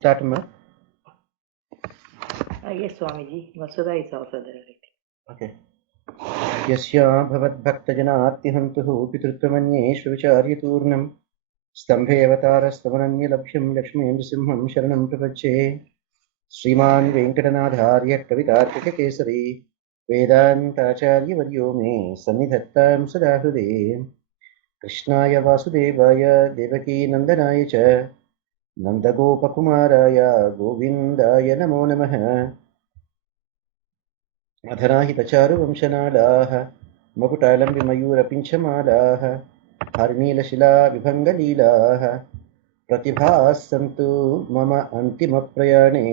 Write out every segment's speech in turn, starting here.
Start, ma. Yes, Swamiji. Vasudha is also there. Okay. यस्या भवद्भक्तजनार्तिहन्तुः पितृत्वमन्येषु विचार्यतूर्णम् स्तम्भेऽवतारस्तवनन्यलभ्यं लक्ष्मीन्द्रसिंहं शरणं प्रपच्ये श्रीमान् वेङ्कटनाथार्य कवितार्किककेसरी वेदान्ताचार्यवर्यो मे सन्निधत्तां सदा हृदे कृष्णाय वासुदेवाय देवकीनन्दनाय च नन्दगोपकुमाराय गोविन्दाय नमो नमः। अधराहितचारुवंशनालाः मकुटालम्बिमयूरपिञ्छमालाः हरिनीलशिलाविभङ्गलीलाः प्रतिभासन्तु मम अन्तिमप्रयाणे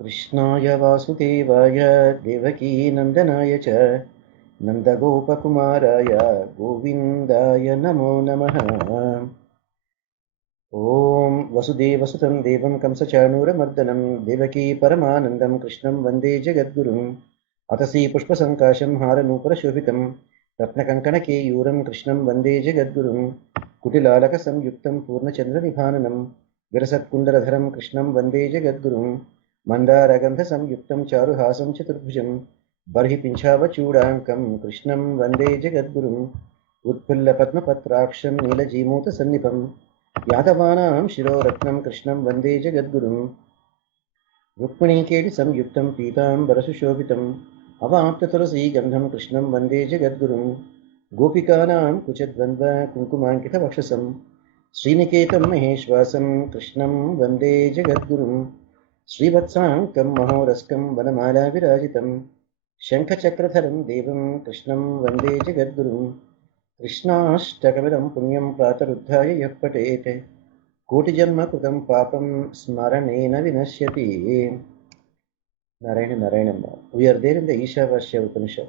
कृष्णाय वासुदेवाय देवकीनन्दनाय च नन्दगोपकुमाराय गोविन्दाय नमो नमः। ॐ वसुदेवसुतं देवं कंसचाणूरमर्दनं देवकी परमानन्दं कृष्णं वन्दे जगद्गुरुम् अतसी पुष्पसङ्काशं हारनूपुरशोभितं रत्नकङ्कणकेयूरं कृष्णं वन्दे जगद्गुरुं कुटिलालकसंयुक्तं पूर्णचन्द्रनिभाननं विरसत्कुण्डलधरं कृष्णं वन्दे जगद्गुरुं मन्दारगन्धसंयुक्तं चारुहासं चतुर्भुजं बर्हि पिञ्छावचूडाङ्कं कृष्णं वन्दे जगद्गुरुम् उत्फुल्लपद्मपत्राक्षं नीलजीमूतसन्निभं यादवानां शिरोरत्नं कृष्णं वन्दे जगद्गुरुं रुक्मिणीकेलिसंयुक्तं पीताम्बरसुशोभितम् अवाप्ततुलसीगन्धं कृष्णं वन्दे जगद्गुरुं गोपिकानां कुचद्वन्द्वकुङ्कुमाङ्कितवक्षसं श्रीनिकेतं महेश्वासं कृष्णं वन्दे जगद्गुरुं श्रीवत्साङ्कं महोरस्कं वनमालाविराजितं शङ्खचक्रधरं देवं कृष्णं वन्दे जगद्गुरुं कृष्णाष्टकमिदं पुण्यं प्रातरुद्धाय यः पठेत् कोटिजन्मकृतं पापं स्मरणेन विनश्यति। Narayana Narayanam. We are there in the Ishavasya Upanishad.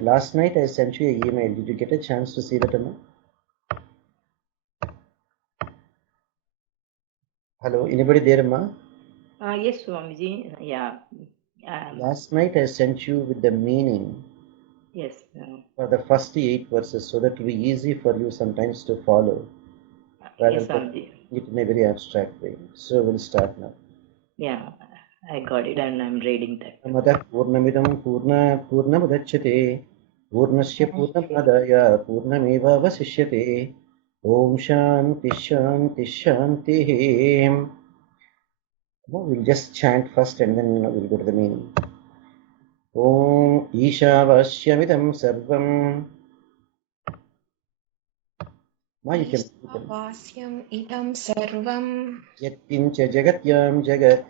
Last night I sent you an email. Did you get a chance to see that, Amma? Hello, anybody there, Amma? Yes, Swamiji. Yeah. Last night I sent you with the meaning Yes. for the first 8 verses so that it will be easy for you sometimes to follow rather Yes, than Swamiji. it in a very abstract way. So we'll start now. Yeah, I got it and I'm reading that. मदः पूर्णमिदं पूर्णमुदच्यते पूर्णस्य पूर्णमादाय पूर्णमेवावशिष्यते ॐ शान्ति शान्ति शान्तिः. We'll just chant first and then we'll go to the meaning. ॐ ईशावास्यमिदं सर्वं ईशावास्यम् इदं सर्वं यत्किञ्च जगत्यां जगत्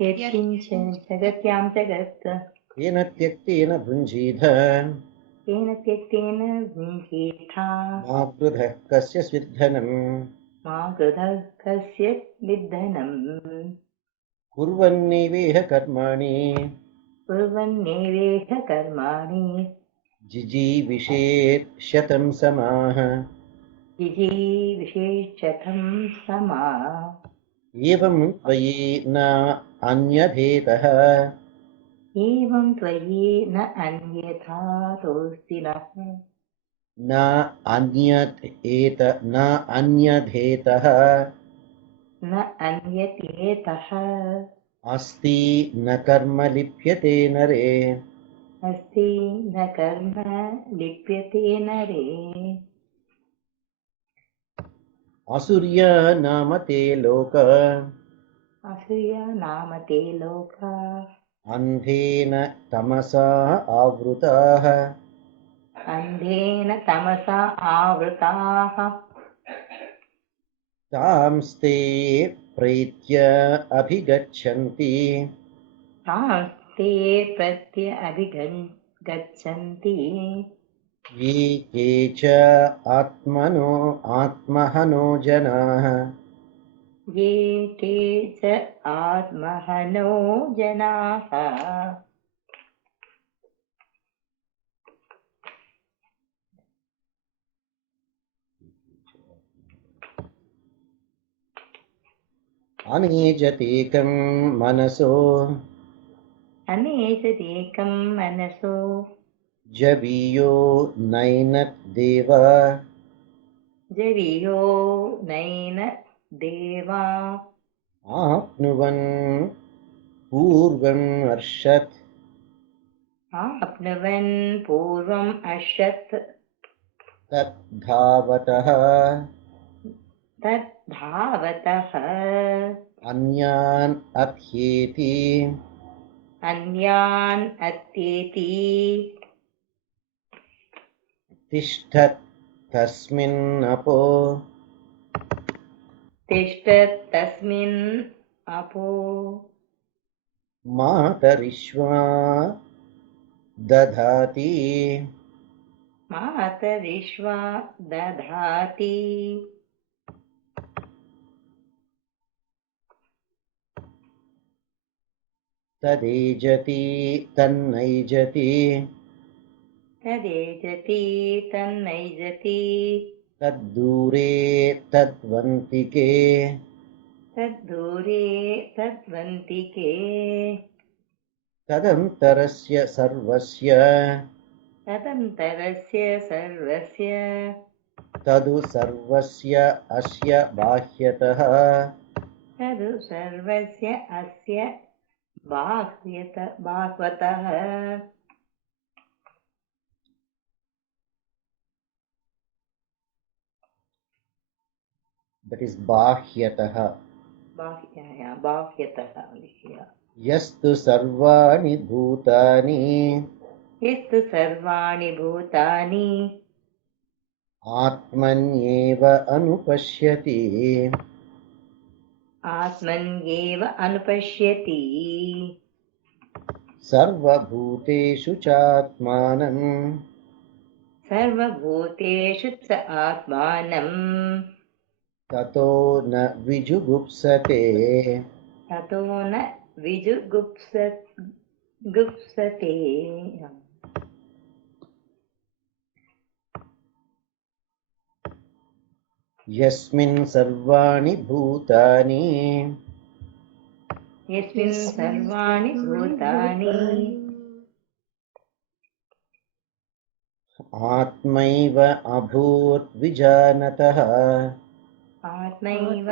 Yatkinchan jagatyam jagat येन त्यक्तेन भुञ्जीथ tena tyaktena vunjitha मा क्रुधः कस्य स्विद्धनम् ma gradha kasya vidhanam कुर्वन्नेवेह कर्माणि kurvanneveha karmani जिजीविषेत् शतं समाः jiji visheshatam sama एवं त्वयि न अन्यभेदः evam tvayi na anyatha tostilah न न अन्यभेदः न अन्यत्येतः अस्ति न कर्म लिप्यते नरे अस्ति न कर्म लिप्यते नरे असुर्या नाम ते लोक असूया नाम ते लोका अन्धेन तमसा आवृताः अन्धेन तमसा आवृताः तांस्ते प्रेत्य अभिगच्छन्ति तांस्ते प्रत्य अभिगच्छन्ति ये के च आत्महनो जनाः ये ते च आत्महनो जनाः अनेजतेकं मनसो अनेशदेकं मनसो जवीयो नैनत् देव जरियो नैन देवा आप्नुवन् पूर्वम् अर्षत् आप्नुवन् पूर्वम् अर्षत् तद्धावतः तद्धावतः अन्यान् अध्येति अन्यान् अत्येति तिष्ठत् तस्मिन्नपो तिष्ठत् तस्मिन् अपो मातरिश्वा दधाति मातरिश्वा दधाति तदेजति तन्नैजति तदेजति तन्नैजति तद्दूरे तद्वन्तिके तद्दूरे तद्वन्तिके तदन्तरस्य सर्वस्य तदन्तरस्य सर्वस्य तदु सर्वस्य अस्य बाह्यतः तदु सर्वस्य अस्य बाह्वतः that is बाह्यतः बाह्यतः यस्तु सर्वाणि भूतानि यस्तु सर्वाणि भूतानि आत्मन्येव अनुपश्यति आत्मन्येव अनुपश्यति सर्वभूतेषु चात्मानं सर्वभूतेषु च आत्मानं ततो न विजुगुप्सते ततो न गुप्सते यस्मिन् सर्वाणि भूतानि यस्मिन् सर्वाणि भूतानि आत्मैव अभूद्विजानतः आत्मैव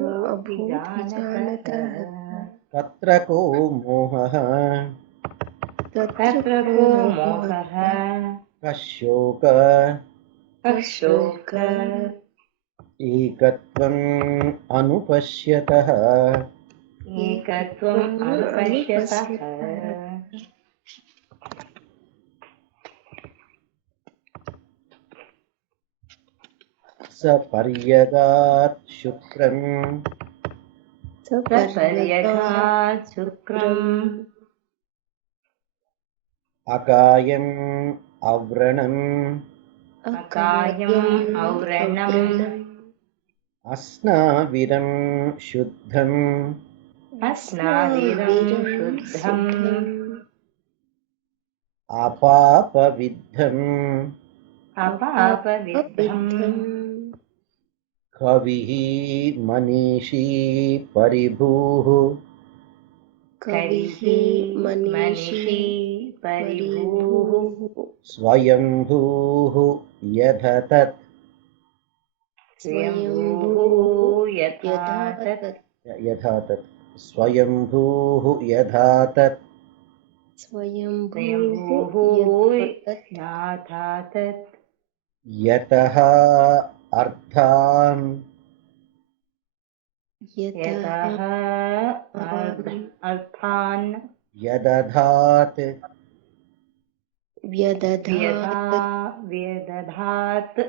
अभूद्विजानतः तत्र को मोहः तत्र को मोहः कः शोक एकत्वम् अनुपश्यतः एकत्वम् अनुपश्यतः सपर्यगात् शुक्रम् सपर्यगात् शुक्रम् अकायम् अव्रणम् अकायम् औरणम् अस्नाविरम् शुद्धम् अस्नाविरम् शुद्धम् अपापविद्धम् अपापविद्धम् कविः मनीषी परिभूः कविः मनीषी परिभूः स्वयंभूः यथतत् स्वयंभूः यथा तत् स्वयंभूः यथा तत् स्वयंभूः यथा तत् यतः अर्थान् यतः अर्थान् यदधात् व्यदधात्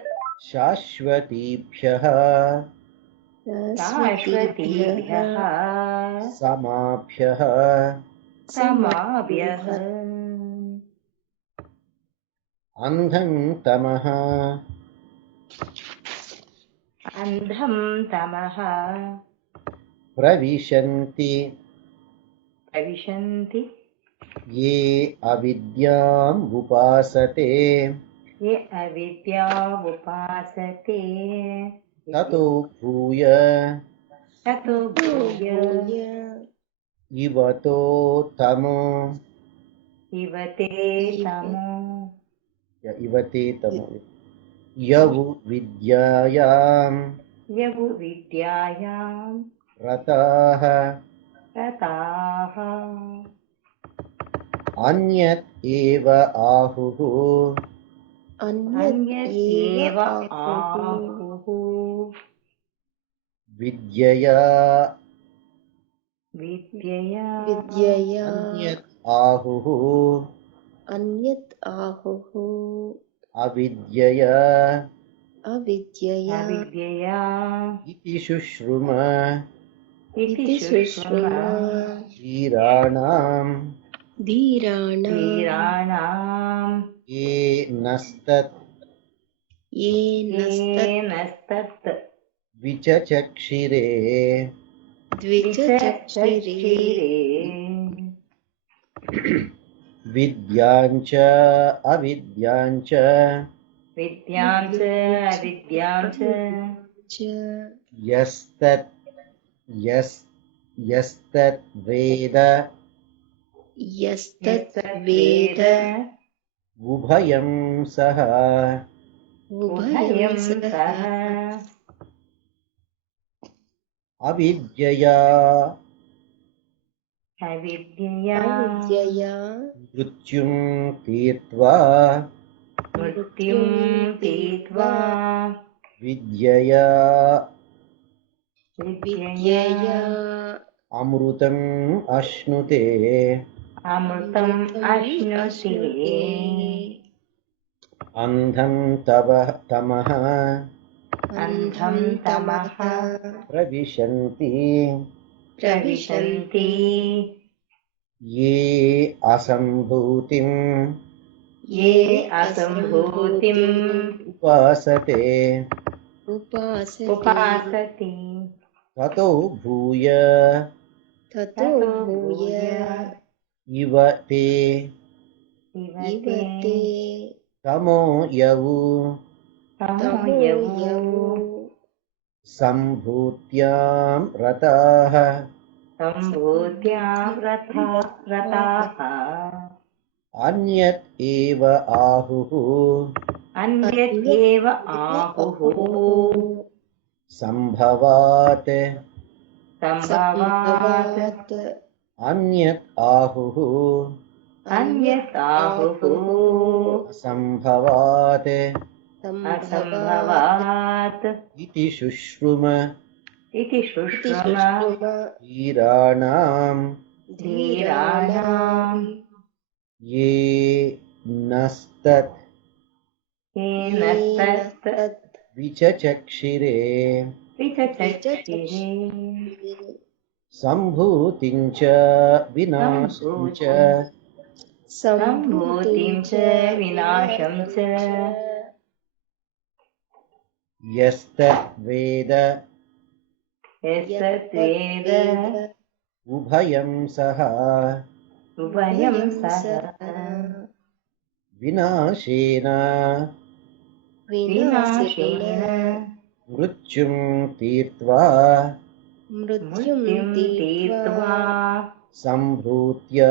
शाश्वतीभ्यः शाश्वतीभ्यः समाभ्यः समाभ्यः अन्धं तमः अन्धं तमः प्रविशन्ति प्रविशन्ति ये अविद्याम् उपासते ये अविद्यामुपासते ततो भूय इवतो तमो इवते तमो इवते तमो यवु विद्यायां यवु विद्यायां रताः रताः अन्यत् एव आहुः अन्यत्येव आहुः विद्यया विद्यया अन्यत् आहुः अविद्यया अविद्यया इति शुश्रुम इति शुश्रुम धीराणाम् धीराणाम् ये नस्तत् येनस्तत् विचचक्षिरे विचक्षिरे विद्याञ्च अविद्याञ्च विद्यां च अविद्यां च यस्तत् यस्तत् वेद यस्तद्वेद उभयं सः उभयं सः अविद्यया अविद्यया मृत्युं तीर्त्वा मृत्युं तीत्वा विद्यया विद्यया अमृतम् अश्नुते अमृतम् अश्नुते अन्धं तमः अन्धं तमः प्रविशन्ति प्रविशन्ति ये असम्भूतिम् ये असम्भूतिम् उपासते उपासति ततो भूय ततो भूय इव ते इव ते तमो यवु तमोयवो सम्भूत्यां रताः सम्भूत्यां रताः अन्यत् एव आहुः अन्यत्येव आहुः सम्भवात् सम्भवात् अन्यत् आहुः अन्यत् आहुः असम्भवात् असम्भवात् इति शुश्रुम इति शुश्रुम धीराणाम् धीराणाम् ये नस्तत् येनस्तत् विचचक्षिरे विचचक्षिरे सम्भूतिं च विनाशं च सम्भूतिं च विनाशं च यस्तद्वेद यस्तद्वेद उभयं सः उभयं सः विनाशेन विनाशेन मृत्युं तीर्त्वा मृत्युं तीर्त्वा सम्भूत्य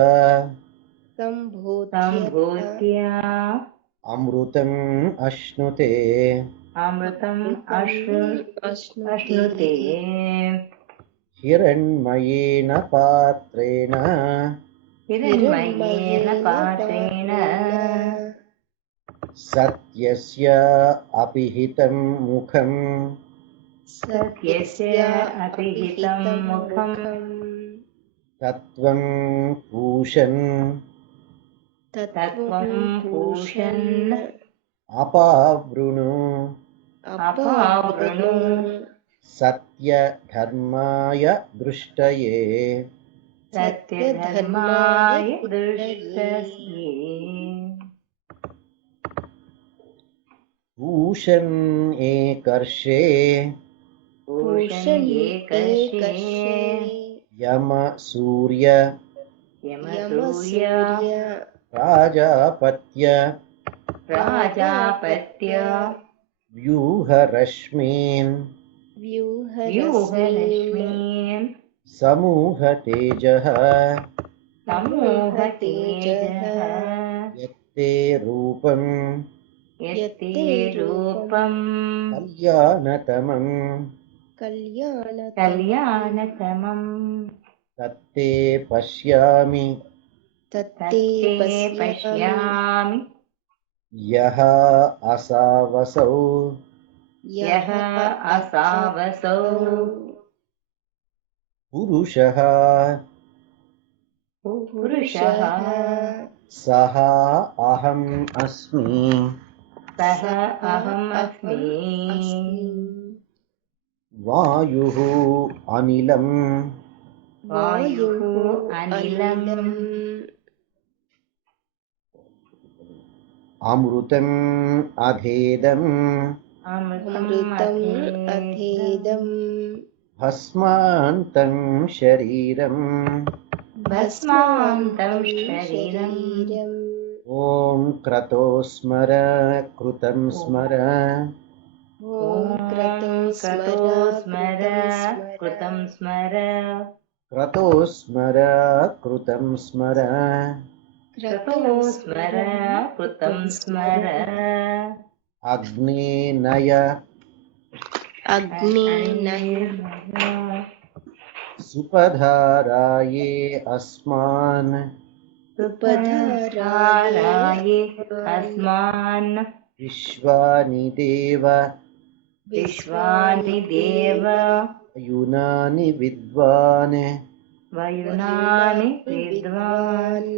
सम्भूत्य अमृतम् अश्नुते अमृतम् अश्नुते हिरण्मयेन पात्रेण हिरण्मयेन पात्रेण सत्यस्य अपिहितं मुखम् सत्यस्य अपिहितं मुखम् तत्त्वं पूषन् तत्त्वं पूषन् अपावृणु अपावृणु सत्यधर्माय दृष्टये सत्यधर्माय दृष्टये पूषन् एकर्षे पूषये कर्षे यमसूर्य यमसूर्य प्राजापत्य प्राजापत्य व्यूहरश्मीन् व्यूहरश्मीन् समूहतेजः समूहतेजः यत्ते रूपम् यत्ते रूपं कल्याणतमम् कल्याणतमं तत्ते पश्यामि तत्ते पश्यामि यः असावसौ यः असावसौ पुरुषः पुरुषः सः अहम् अस्मि सः अहमस्मि वायुः अनिलम् वायुः अनिलम् अमृतम् अधेदम् अमृतम् अधेदम् भस्मान्तं शरीरम् भस्मान्तं शरीरम् ॐ क्रतो स्मर कृतं स्मर ॐ क्रतो स्मर कृतं स्मर क्रतो स्मर कृतं स्मर क्रतो स्मर कृतं स्मर अग्ने नय सुपधाराये अस्मान् सुपधाराये अस्मान् विश्वानि देव विश्वानि देव युनानि विद्वान् वयुनानि विद्वान्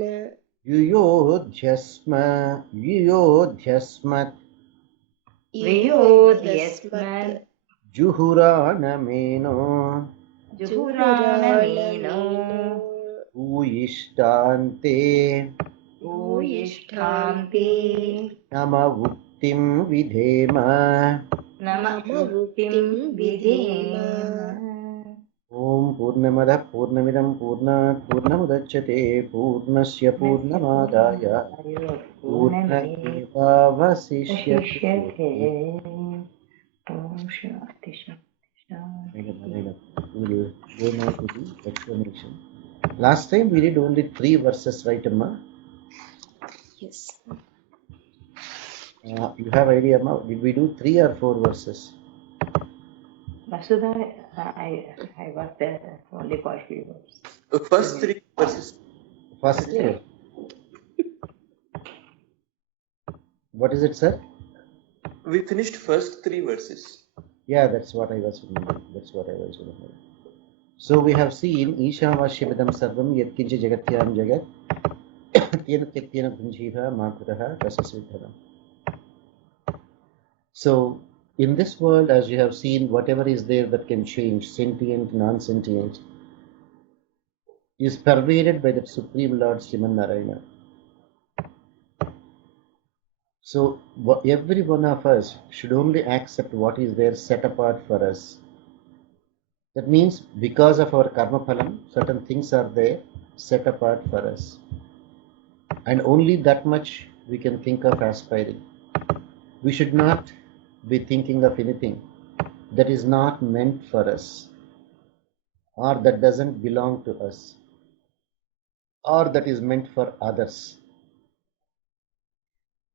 युयोध्यस्मत् वियोध्यस्मत् जुहुराणमेनो जुहुराणमेनो भूयिष्ठान्ते भूयिष्ठान्ते नम उक्तिं विधेम नम उक्तिं विधेम ॐ पूर्णमदः पूर्णमिदं पूर्णात् पूर्णमुदच्यते पूर्णस्य पूर्णमादाय पूर्णमेवावशिष्यते ॐ शान्ति शान्ति We will go now to the explanation. Last time we did only 3 verses, right, Amma? Yes. You have idea, Amma? Did we do 3 or 4 verses? Vasudha, I was there only for a few words. The first 3 verses. First, what is it, sir? We finished first 3 verses. Yeah, that's what I was remembering. So we have seen Ishavashyamidam sarvam yatkinchi jagatyam jagat tena tyaktena bhunjiha makutaha tasasvidhanam. So in this world, as you have seen, whatever is there that can change, sentient, non-sentient, is pervaded by the Supreme Lord Sriman Narayana. So every one of us should only accept what is there set apart for us. That means because of our karma phalam, certain things are there set apart for us. And only that much we can think of aspiring. We should not be thinking of anything that is not meant for us, or that doesn't belong to us, or that is meant for others.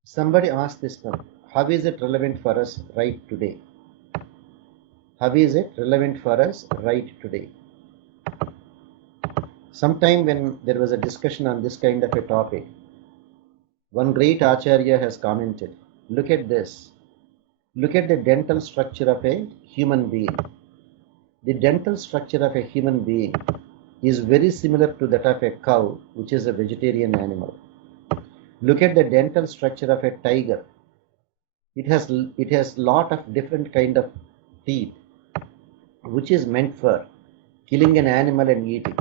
Somebody asked this now, how is it relevant for us right today? How is it relevant for us right today? Sometime when there was a discussion on this kind of a topic, one great Acharya has commented, look at this. Look at the dental structure of a human being. The dental structure of a human being is very similar to that of a cow, which is a vegetarian animal. Look at the dental structure of a tiger. It has lot of different kind of teeth, which is meant for killing an animal and eating.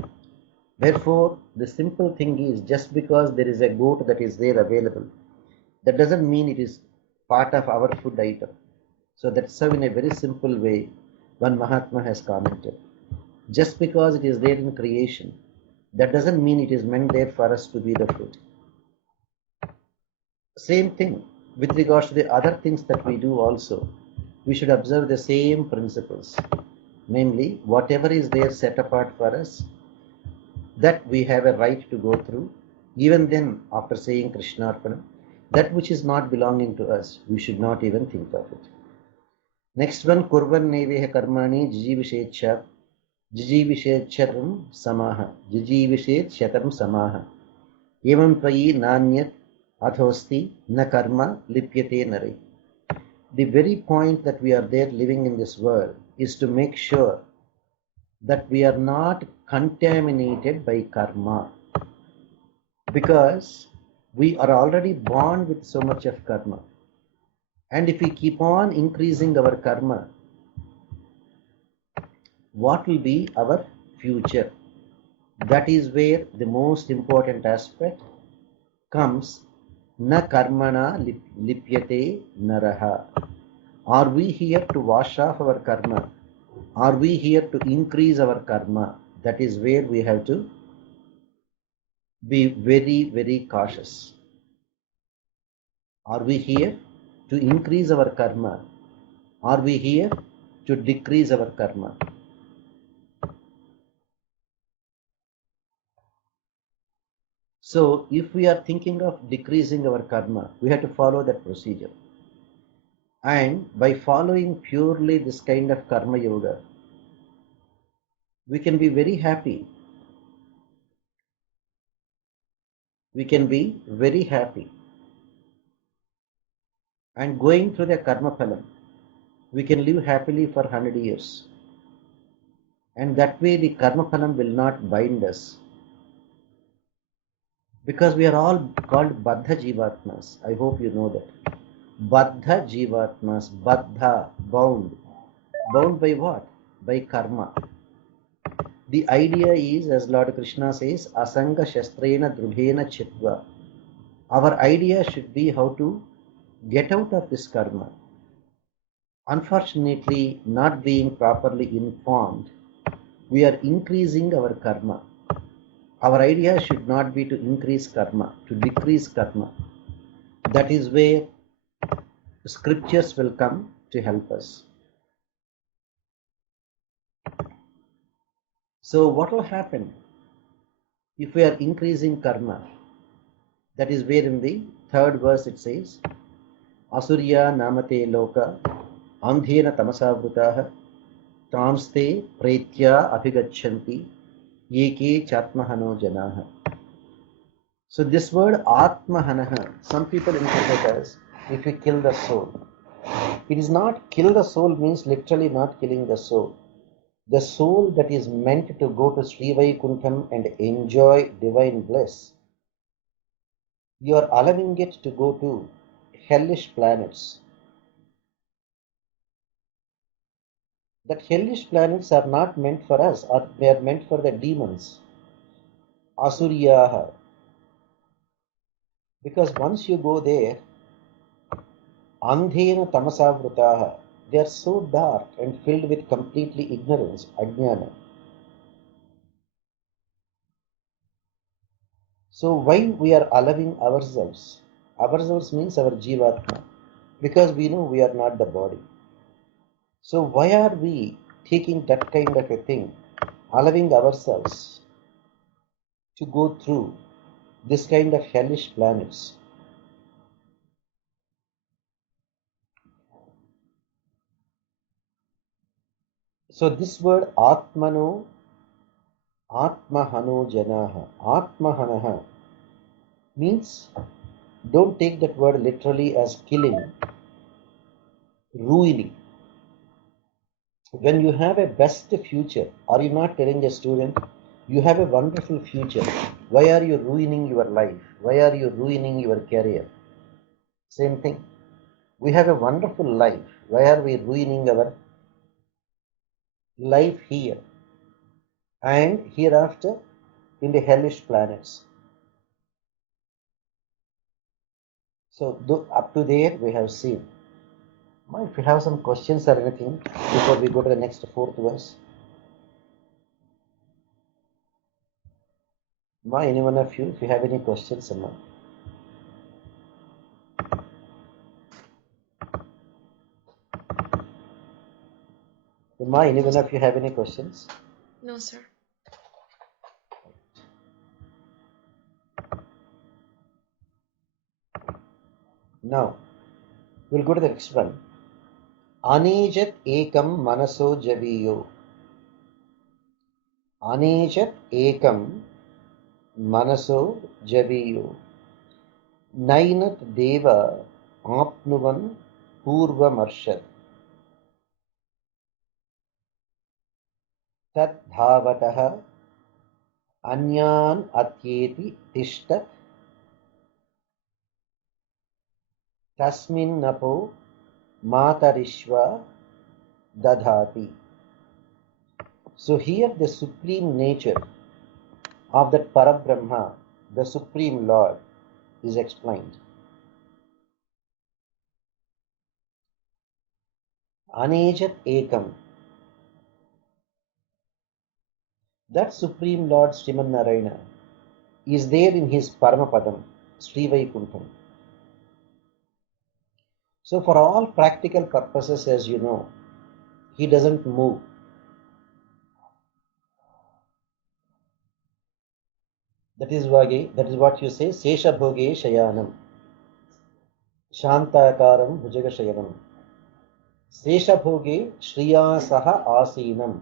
Therefore, the simple thing is, just because there is a goat that is there available, that doesn't mean it is part of our food item. So that's how, in a very simple way, one Mahatma has commented. Just because it is there in creation, that doesn't mean it is meant there for us to be the food. Same thing with regards to the other things that we do also. We should observe the same principles. Namely, whatever is there set apart for us, that we have a right to go through. Even then, after saying Krishnarpanam, That which is not belonging to us, we should not even think of it. Next one, kurvan neveha karmani jijivishecharam samaha. Jijivishecharam samaha. Evam tvayi nanyat athosti na karma lipyate nare. The very point that we are there living in this world is to make sure that we are not contaminated by karma, because we are already born with so much of karma, and if we keep on increasing our karma, what will be our future? That is where the most important aspect comes. Na karmana lipyate naraha. Are we here to wash off our karma? Are we here to increase our karma? That is where we have to be very, very cautious. Are we here to increase our karma? Are we here to decrease our karma? So, if we are thinking of decreasing our karma, we have to follow that procedure. And by following purely this kind of karma yoga, we can be very happy. We can be very happy. And going through the karma phalam, we can live happily for 100 years. And that way the karma phalam will not bind us. Because we are all called Baddha Jivatmas. I hope you know that. Baddha Jivatmas. Baddha, bound. Bound by what? By karma. The idea is, as Lord Krishna says, Asanga Shastrena Drubhena Chitva. Our idea should be how to get out of this karma. Unfortunately, not being properly informed, we are increasing our karma. Our idea should not be to increase karma, to decrease karma. That is where scriptures will come to help us. So what will happen if we are increasing karma? That is where in the third verse it says, Asurya namate loka andhena tamasavrutaha tamste pretya abhigachanti yeke chatmahano janaha. So this word atmahanaha, some people interpret as if you kill the soul. It is not kill the soul means literally not killing the soul. The soul that is meant to go to Sri Vaikuntham and enjoy divine bliss, you are allowing it to go to hellish planets. That hellish planets are not meant for us, or they are meant for the demons, Asuryaha. Because once you go there, Andhena Tamasavrutaha, they are so dark and filled with completely ignorance, Ajnana. So why we are allowing ourselves? Ourselves means our Jivatma. Because we know we are not the body. So why are we taking that kind of a thing, allowing ourselves to go through this kind of hellish planets? So this word Atmano, Atmahano Janaha, Atmahanaha means, don't take that word literally as killing, ruining. When you have a best future, are you not telling a student, you have a wonderful future, why are you ruining your life? Why are you ruining your career? Same thing. We have a wonderful life. Why are we ruining our life here and hereafter in the hellish planets? So up to there we have seen. If you have some questions or anything before we go to the next fourth verse. Any one of you, if you have any questions, Amma. Any one of you have any questions? No, sir. Now, we'll go to the next one. Anejat ekam manaso javiyo. Anejat ekam manaso javiyo. Nainat deva apnuvan purvamarshad. Tad dhavatah anyan atyeti tishtat tasmin napo matarishva dadhati. So here the supreme nature of that Parabrahma, the Supreme Lord, is explained. Anejat ekam. That Supreme Lord Sriman Narayana is there in his Paramapadam, Sri Vaikuntham. So for all practical purposes, as you know, he doesn't move. That is what you say, Sesha Bhoge Shayanam, Shantakaram Bhujaga Shayanam, Sesha Bhoge Shriya Saha Asinam.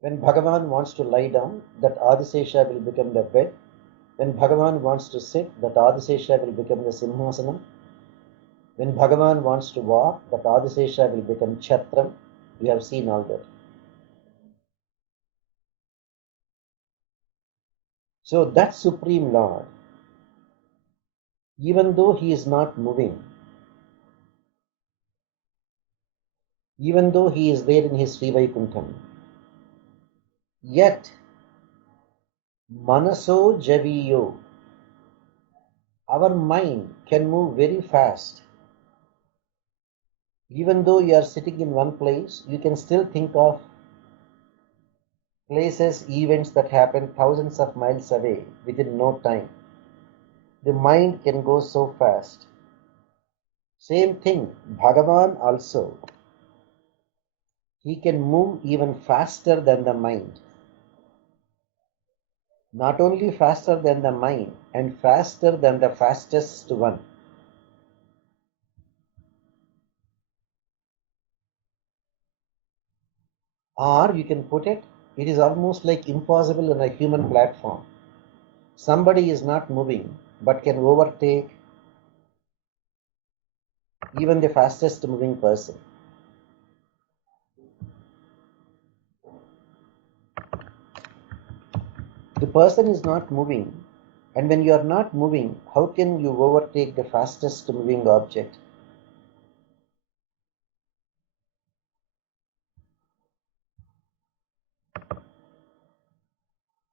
When Bhagavan wants to lie down, that Adisesha will become the bed. When Bhagavan wants to sit, that Adisesha will become the Simhasanam. When Bhagavan wants to walk, that Adisesha will become Chhatram. We have seen all that. So that Supreme Lord, even though he is not moving, even though he is there in his Sri Vaikuntham, yet Manaso Javiyo, our mind can move very fast. Even though you are sitting in one place, you can still think of places, events that happen thousands of miles away within no time. The mind can go so fast. Same thing, Bhagavan also. He can move even faster than the mind. Not only faster than the mind, and faster than the fastest one. Or you can put it is almost like impossible on a human platform. Somebody is not moving but can overtake even the fastest moving person. The person is not moving, and when you are not moving, how can you overtake the fastest moving object?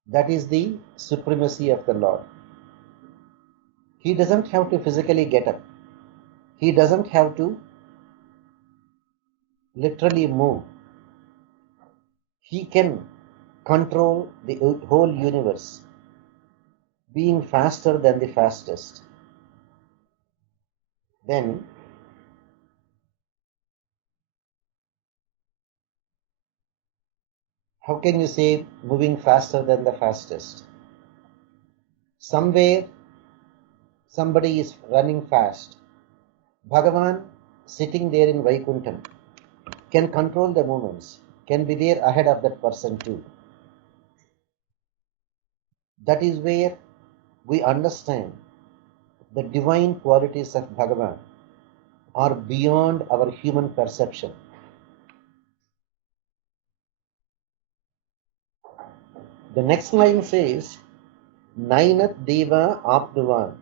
That is the supremacy of the Lord. He doesn't have to physically get up. He doesn't have to literally move. He can control the whole universe, being faster than the fastest. Then, how can you say moving faster than the fastest? Somewhere, somebody is running fast. Bhagavan, sitting there in Vaikuntham, can control the movements, can be there ahead of that person too. That is where we understand the divine qualities of Bhagavan are beyond our human perception. The next line says, Nainat Deva Apnuvan.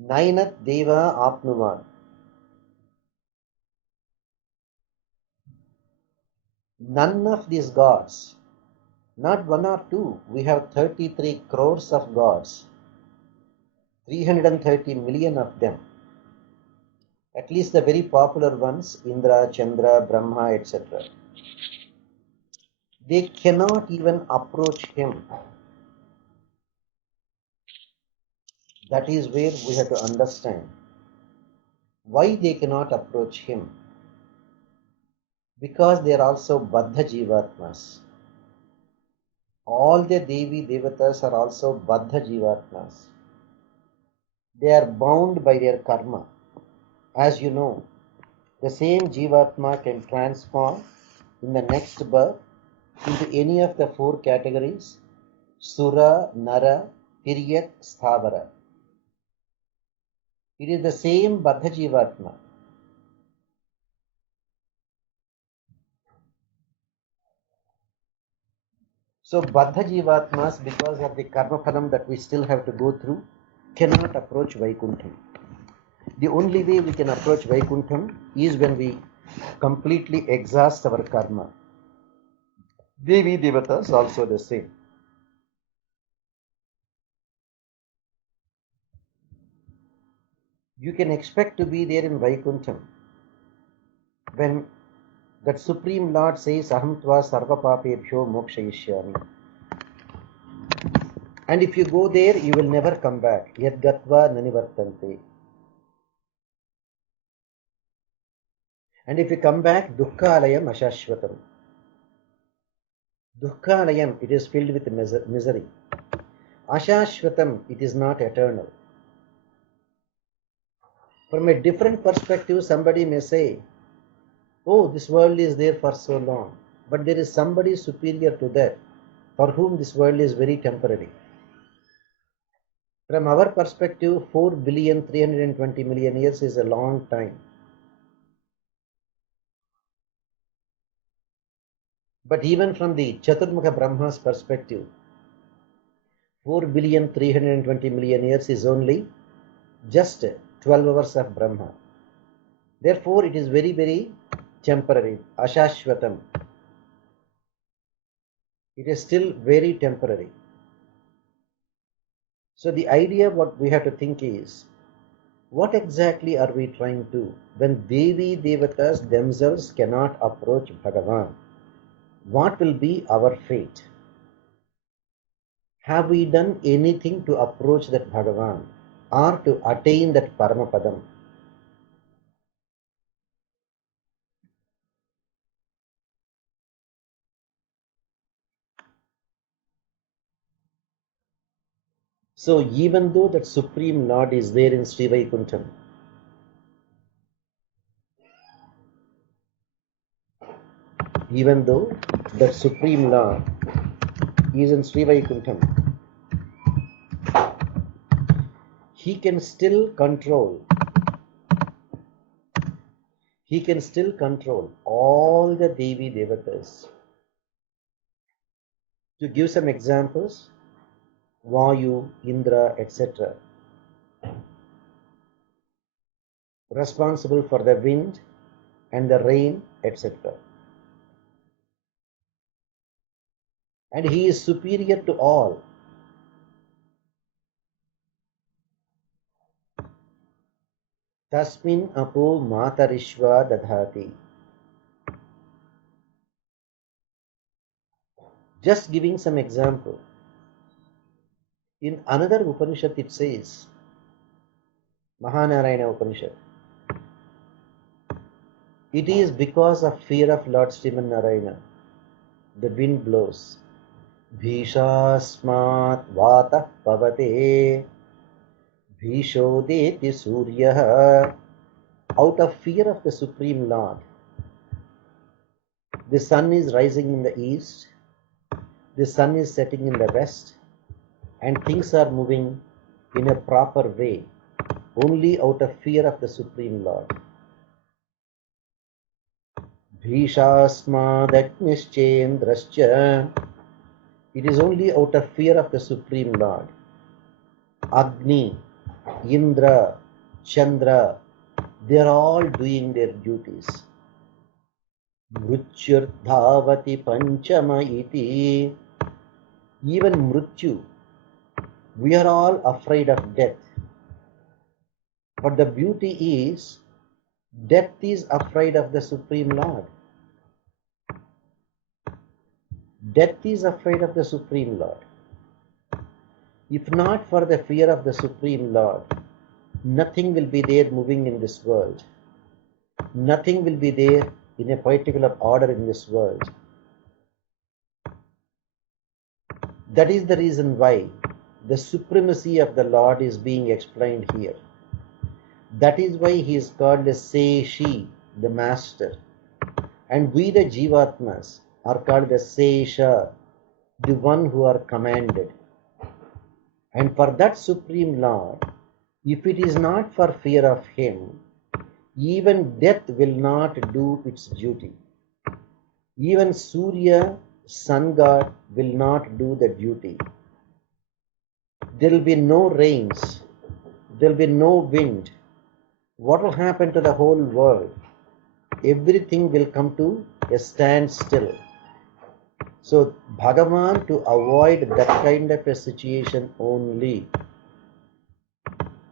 Nainat Deva Apnuvan. None of these gods, not one or two, we have 33 crores of gods, 330 million of them. At least the very popular ones, Indra, Chandra, Brahma, etc. They cannot even approach him. That is where we have to understand why they cannot approach him. Because they are also Baddha Jivatmas. All the Devi Devatas are also Baddha Jivatmas. They are bound by their karma. As you know, the same Jivatma can transform in the next birth into any of the four categories: Sura, Nara, Tiryat, Sthavara. It is the same Baddha Jivatma. So Baddha Jivatmas, because of the karma phalam that we still have to go through, cannot approach Vaikuntham. The only way we can approach Vaikuntham is when we completely exhaust our karma. Devi Devatas also the same. You can expect to be there in Vaikuntham when that Supreme Lord says, Aham tva sarva papebhyo mokshayishyami. And if you go there, you will never come back. Yad gatva nanivartante. And if you come back, dukkhalayam ashashvatam. Dukkhalayam, it is filled with misery. Ashashvatam, it is not eternal. From a different perspective, somebody may say, oh, this world is there for so long. But there is somebody superior to that, for whom this world is very temporary. From our perspective, 4,320,000,000 years is a long time. But even from the Chaturmukha Brahma's perspective, 4,320,000,000 years is only just 12 hours of Brahma. Therefore, it is very, very temporary. Ashashvatam. It is still very temporary. So the idea what we have to think is, what exactly are we trying to? When Devi Devatas themselves cannot approach Bhagavan, what will be our fate? Have we done anything to approach that Bhagavan or to attain that Paramapadam? So even though that Supreme Lord is there in Sri Vaikuntham, even though that Supreme Lord is in Sri Vaikuntham, he can still control all the Devi Devatas. To give some examples, Vayu, Indra, etc., responsible for the wind and the rain, etc. And he is superior to all. Tasmin apo matarishva dadhati. Just giving some example. In another Upanishad it says, Mahanarayana Upanishad, it is because of fear of Lord Sriman Narayana, the wind blows. Bhishasmat vata pavate bhishodeti suryaha. Out of fear of the Supreme Lord, the sun is rising in the east, the sun is setting in the west, and things are moving in a proper way, only out of fear of the Supreme Lord. Bhishasmadagnischendrascha. It is only out of fear of the Supreme Lord. Agni, Indra, Chandra, they are all doing their duties. Mrutyur dhavati panchama iti. Even Mrutyu, we are all afraid of death. But the beauty is, death is afraid of the Supreme Lord. Death is afraid of the Supreme Lord. If not for the fear of the Supreme Lord, nothing will be there moving in this world. Nothing will be there in a particular order in this world. That is the reason why the supremacy of the Lord is being explained here. That is why he is called the Seshi, the master. And we the Jivatmas are called the Sesha, the one who are commanded. And for that Supreme Lord, if it is not for fear of him, even death will not do its duty. Even Surya, sun god, will not do the duty. There will be no rains, there will be no wind. What will happen to the whole world? Everything will come to a standstill. So Bhagavan, to avoid that kind of a situation only,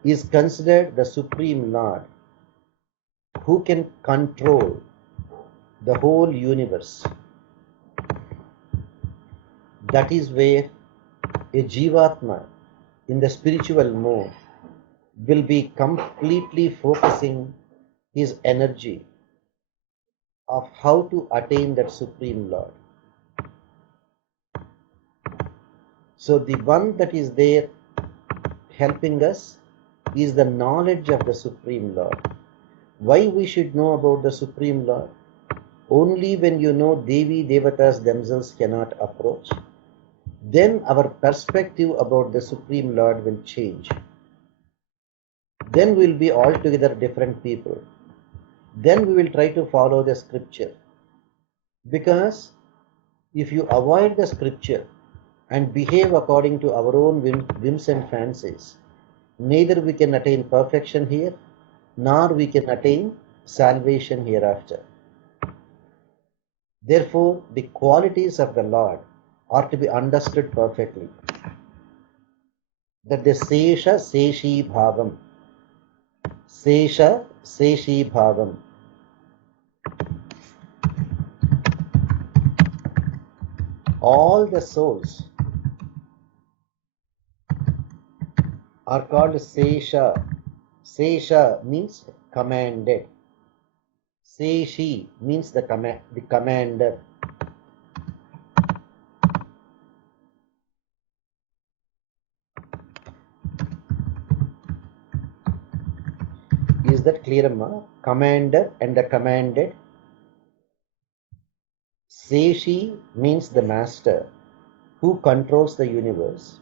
is considered the Supreme Lord who can control the whole universe. That is where a Jivatma in the spiritual mode will be completely focusing his energy of how to attain that Supreme Lord. So the one that is there helping us is the knowledge of the Supreme Lord. Why we should know about the Supreme Lord? Only when you know Devi Devatas themselves cannot approach, then our perspective about the Supreme Lord will change. Then we will be altogether different people. Then we will try to follow the scripture. Because if you avoid the scripture and behave according to our own whims and fancies, neither we can attain perfection here, nor we can attain salvation hereafter. Therefore, the qualities of the Lord are to be understood perfectly. That the Sesha Seshi Bhavam, Sesha Seshi Bhavam, all the souls are called Sesha. Sesha means commanded. Seshi means the commander. Is that clear, Amma? Commander and the commanded. Seshi means the master who controls the universe.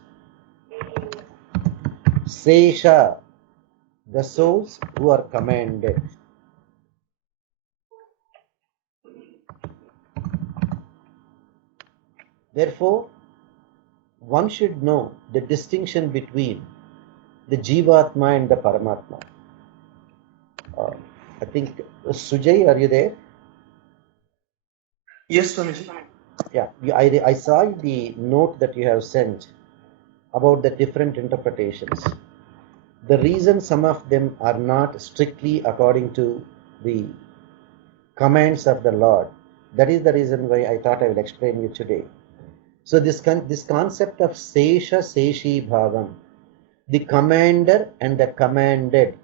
Sesha, the souls who are commanded. Therefore, one should know the distinction between the Jivatma and the Paramatma. I think, Sujay, are you there? Yes, Swamiji. Yeah, I saw the note that you have sent about the different interpretations. The reason some of them are not strictly according to the commands of the Lord, that is the reason why I thought I will explain you today. So this concept of Sesha Seshi Bhavam, the commander and the commanded,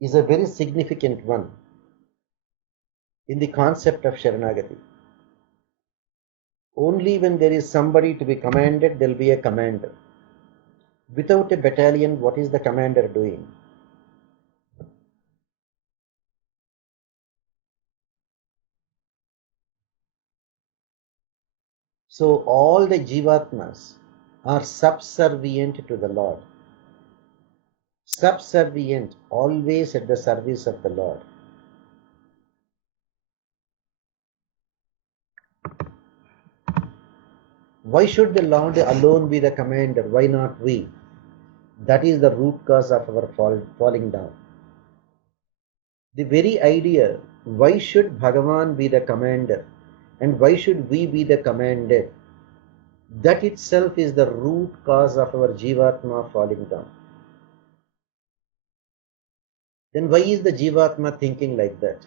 is a very significant one in the concept of Sharanagati. Only when there is somebody to be commanded, there will be a commander. Without a battalion, what is the commander doing? So all the Jivatmas are subservient to the Lord. Subservient, always at the service of the Lord. Why should the Lord alone be the commander? Why not we? That is the root cause of our falling down. The very idea, why should Bhagavan be the commander and why should we be the commanded? That itself is the root cause of our Jivatma falling down. Then why is the Jivatma thinking like that?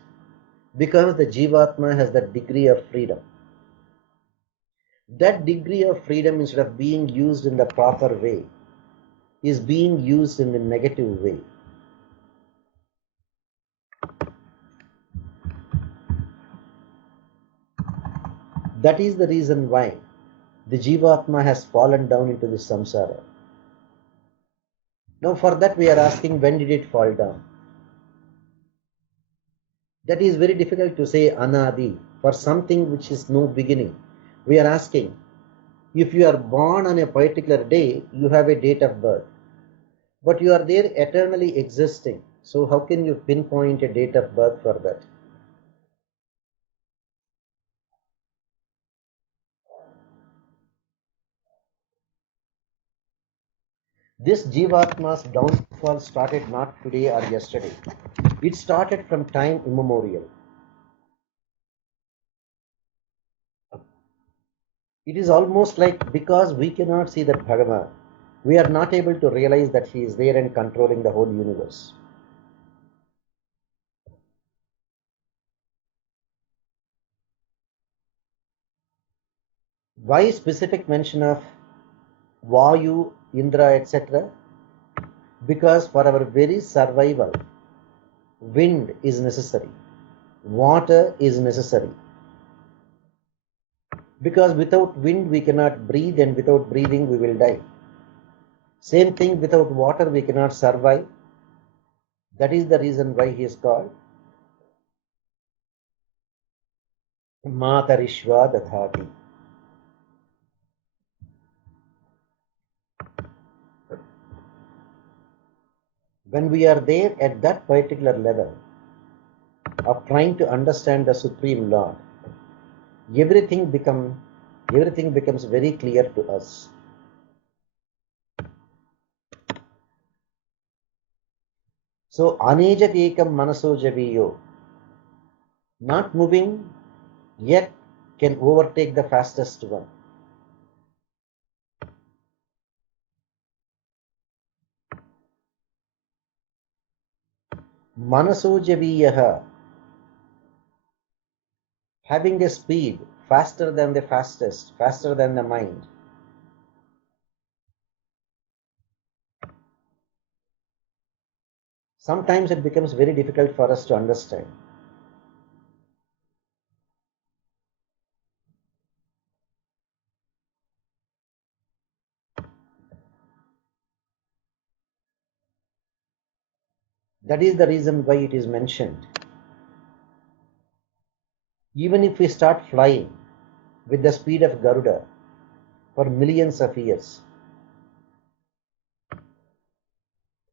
Because the Jivatma has that degree of freedom. That degree of freedom, instead of being used in the proper way, is being used in the negative way. That is the reason why the Jivatma has fallen down into the samsara. Now for that we are asking, when did it fall down? That is very difficult to say anadi, for something which is no beginning. We are asking, if you are born on a particular day, you have a date of birth. But you are there eternally existing. So how can you pinpoint a date of birth for that? This Jivatma's downfall started not today or yesterday. It started from time immemorial. It is almost like, because we cannot see that Bhagavan, we are not able to realize that he is there and controlling the whole universe. Why specific mention of Vayu, Indra, etc.? Because for our very survival, wind is necessary, water is necessary. Because without wind we cannot breathe, and without breathing we will die. Same thing, without water we cannot survive. That is the reason why he is called Matarishva Dadhati. When we are there at that particular level of trying to understand the Supreme Lord, everything becomes very clear to us. So anejat ekam manaso javiyo, not moving yet can overtake the fastest one. Manaso javiyaha, having a speed faster than the fastest, faster than the mind. Sometimes it becomes very difficult for us to understand. That is the reason why it is mentioned. Even if we start flying with the speed of Garuda for millions of years,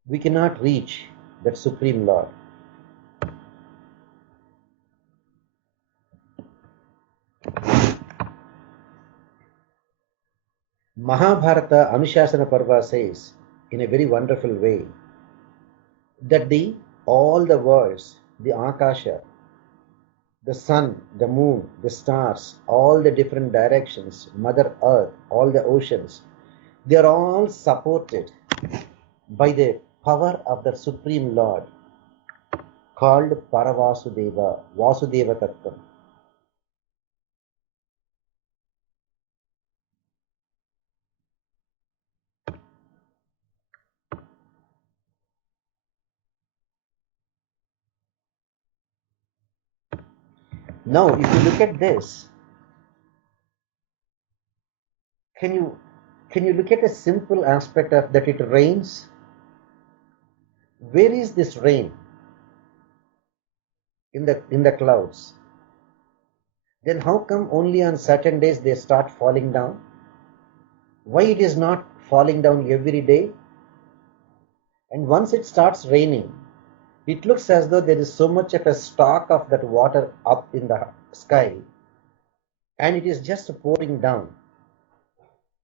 we cannot reach that Supreme Lord. Mahabharata Anushasana Parva says in a very wonderful way that all the worlds, the Akasha, the sun, the moon, the stars, all the different directions, Mother Earth, all the oceans, they are all supported by the power of the Supreme Lord called Paravasudeva, Vasudeva Tattvam. Now, if you look at this, can you look at a simple aspect of that? It rains. Where is this rain? In the clouds. Then how come only on certain days they start falling down? Why it is not falling down every day? And once it starts raining, it looks as though there is so much of a stock of that water up in the sky, and it is just pouring down.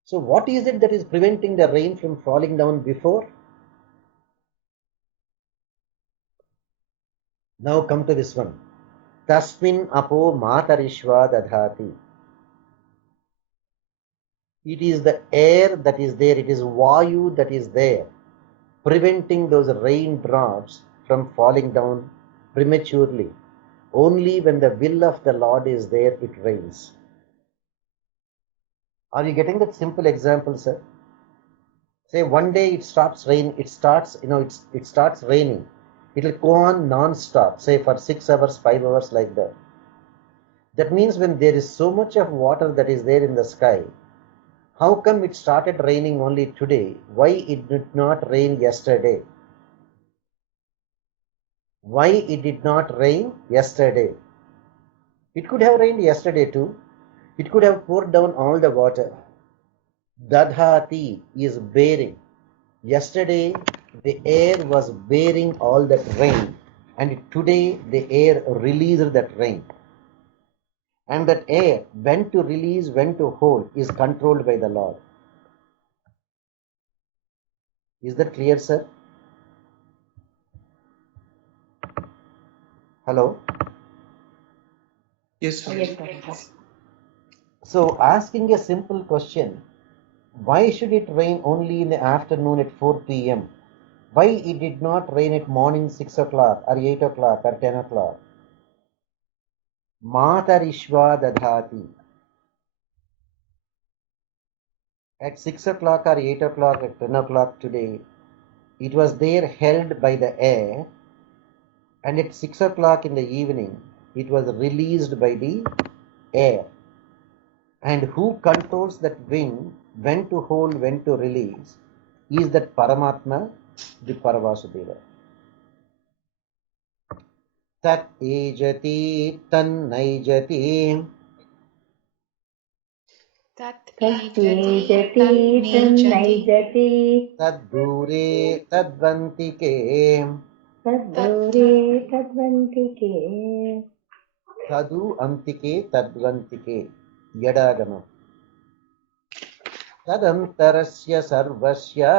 So what is it that is preventing the rain from falling down before? Now come to this one. Tasmin apo matarishva dadhati. It is the air that is there, it is Vayu that is there, preventing those raindrops from falling down prematurely. Only when the will of the Lord is there, it rains. Are you getting that simple example, sir? Say one day it stops rain, it starts raining. It will go on non-stop, say for 6 hours, 5 hours, like that. That means when there is so much of water that is there in the sky, How come it started raining only today? Why it did not rain yesterday? Why it did not rain yesterday? It could have rained yesterday too. It could have poured down all the water. Dadhati is bearing. Yesterday the air was bearing all that rain, and today the air released that rain. And that air, when to release, when to hold, is controlled by the Lord. Is that clear, sir? Hello? Yes, Yes, Swamiji. Baba. So, asking a simple question, why should it rain only in the afternoon at 4 p.m.? Why it did not rain at morning 6 o'clock or 8 o'clock or 10 o'clock? Matarishva dadhati. At 6 o'clock or 8 o'clock or 10 o'clock today, it was there held by the air, and at 6 o'clock in the evening, it was released by the air. And who controls that wind, when to hold, when to release, is that Paramatma, the Paravasudeva. Tat ejati tannaijati Tat ejati तत्तेजति tat nejati तन्नैजति taddure tadvantike tat तद्दूरे तद्वन्तिके tadu antike tadvantike yadagamam tadantarasya sarvasya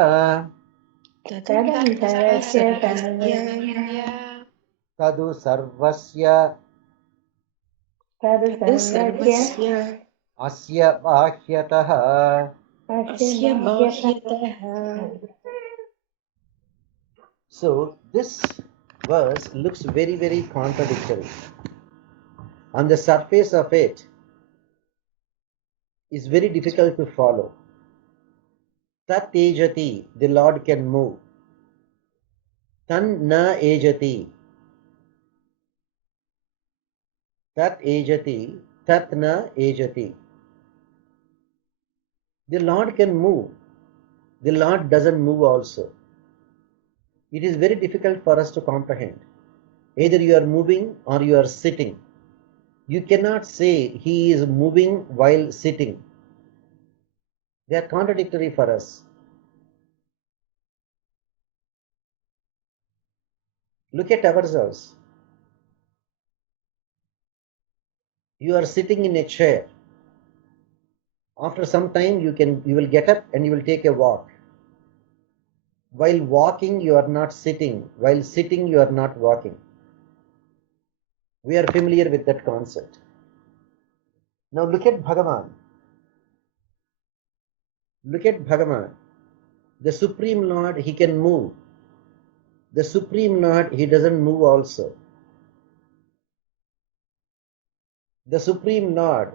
तदन्तरस्य tadantarasya सर्वस्य tadu sarvasya तद् सर्वस्य sarvasya asya bahyatah. अस्य asya बाह्यतः bhahyatah. So this verse looks very, very contradictory. On the surface of it, is very difficult to follow. Tat ejati, the Lord can move. Tan na ejati. Tat ejati, tat na ejati. The Lord can move. The Lord doesn't move also. It is very difficult for us to comprehend. Either you are moving or you are sitting. You cannot say he is moving while sitting. They are contradictory for us. Look at ourselves. You are sitting in a chair. After some time you will get up and you will take a walk. While walking you are not sitting. While sitting you are not walking. We are familiar with that concept. Now look at Bhagavan. Look at Bhagavan. The Supreme Lord, he can move. The Supreme Lord, he doesn't move also. The Supreme Lord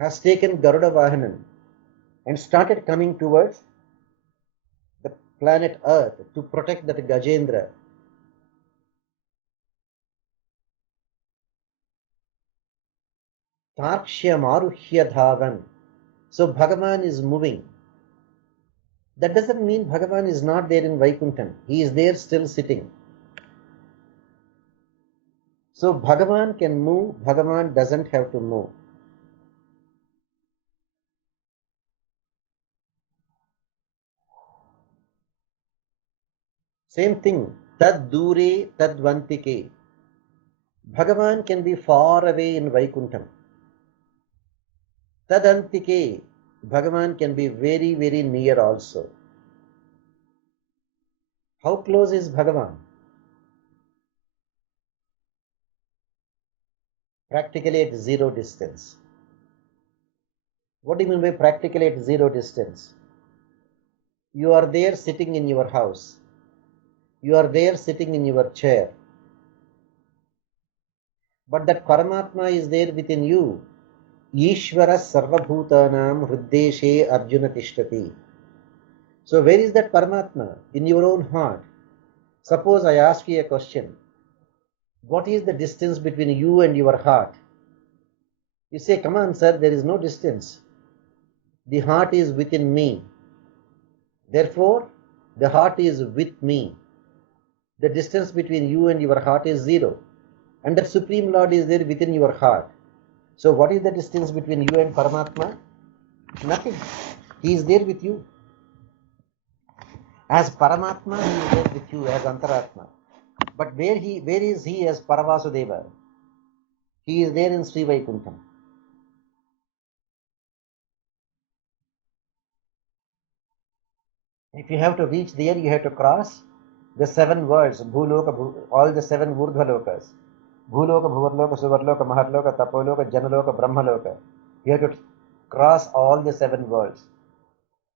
has taken Garuda Vahanan and started coming towards the planet Earth to protect that Gajendra. Tarkshya Maruhya Dhavan. So Bhagavan is moving. That doesn't mean Bhagavan is not there in Vaikuntham. He is there still sitting. So Bhagavan can move, Bhagavan doesn't have to move. Same thing, tad dure tad vantike. Bhagavan can be far away in Vaikuntham. Tad antike, Bhagavan can be very, very near also. How close is Bhagavan? Practically at zero distance. What do you mean by practically at zero distance? You are there sitting in your house. You are there sitting in your chair. But that Paramatma is there within you. Ishvara sarvabhutanam hriddeshe arjuna tishtati. So where is that Paramatma? In your own heart. Suppose I ask you a question. What is the distance between you and your heart? You say, come on sir, there is no distance. The heart is within me. Therefore, the heart is with me. The distance between you and your heart is zero. And that Supreme Lord is there within your heart. So what is the distance between you and Paramatma? Nothing. He is there with you. As Paramatma, he is there with you as Antaratma. But where is he as Paravasudeva? He is there in Sri Vaikuntham. If you have to reach there, you have to cross the 7 worlds, Bhuloka, all the 7 Urdhvalokas. Bhuloka, Bhuvarloka, Suvarloka, Maharloka, Tapoloka, Janaloka, Brahmaloka. You have to cross all the 7 worlds.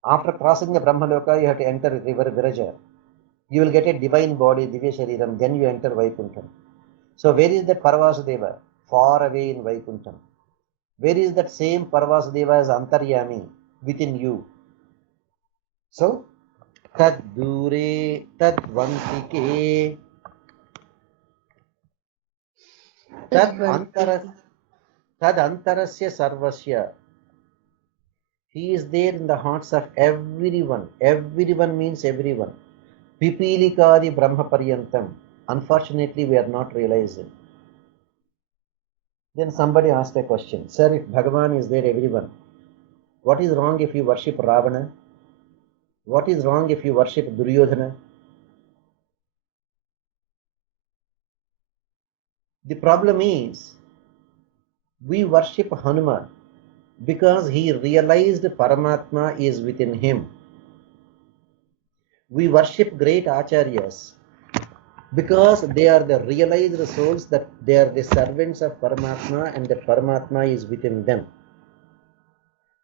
After crossing the Brahmaloka, you have to enter river Viraja. You will get a divine body, Divya Shariram, then you enter Vaikuntham. So where is that Paravasudeva? Far away in Vaikuntham. Where is that same Paravasudeva as Antaryami? Within you. So, Tad Dure, Tad Vantike, Tad Antarasya Sarvasya. He is there in the hearts of everyone. Everyone means everyone. Pipilikadi Brahma Paryantam. Unfortunately, we are not realizing. Then somebody asked a question, sir, if Bhagavan is there everyone, what is wrong if you worship Ravana? What is wrong if you worship Duryodhana? The problem is, we worship Hanuman because he realized Paramatma is within him. We worship great Acharyas because they are the realized souls, that they are the servants of Paramatma and that Paramatma is within them.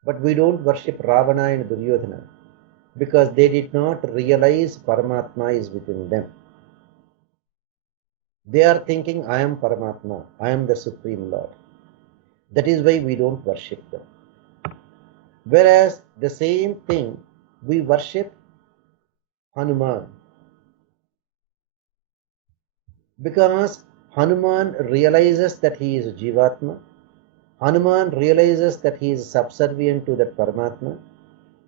But we don't worship Ravana and Duryodhana because they did not realize Paramatma is within them. They are thinking, I am Paramatma, I am the Supreme Lord. That is why we don't worship them. Whereas the same thing, we worship Hanuman because Hanuman realizes that he is Jivatma. Hanuman realizes that he is subservient to that Paramatma.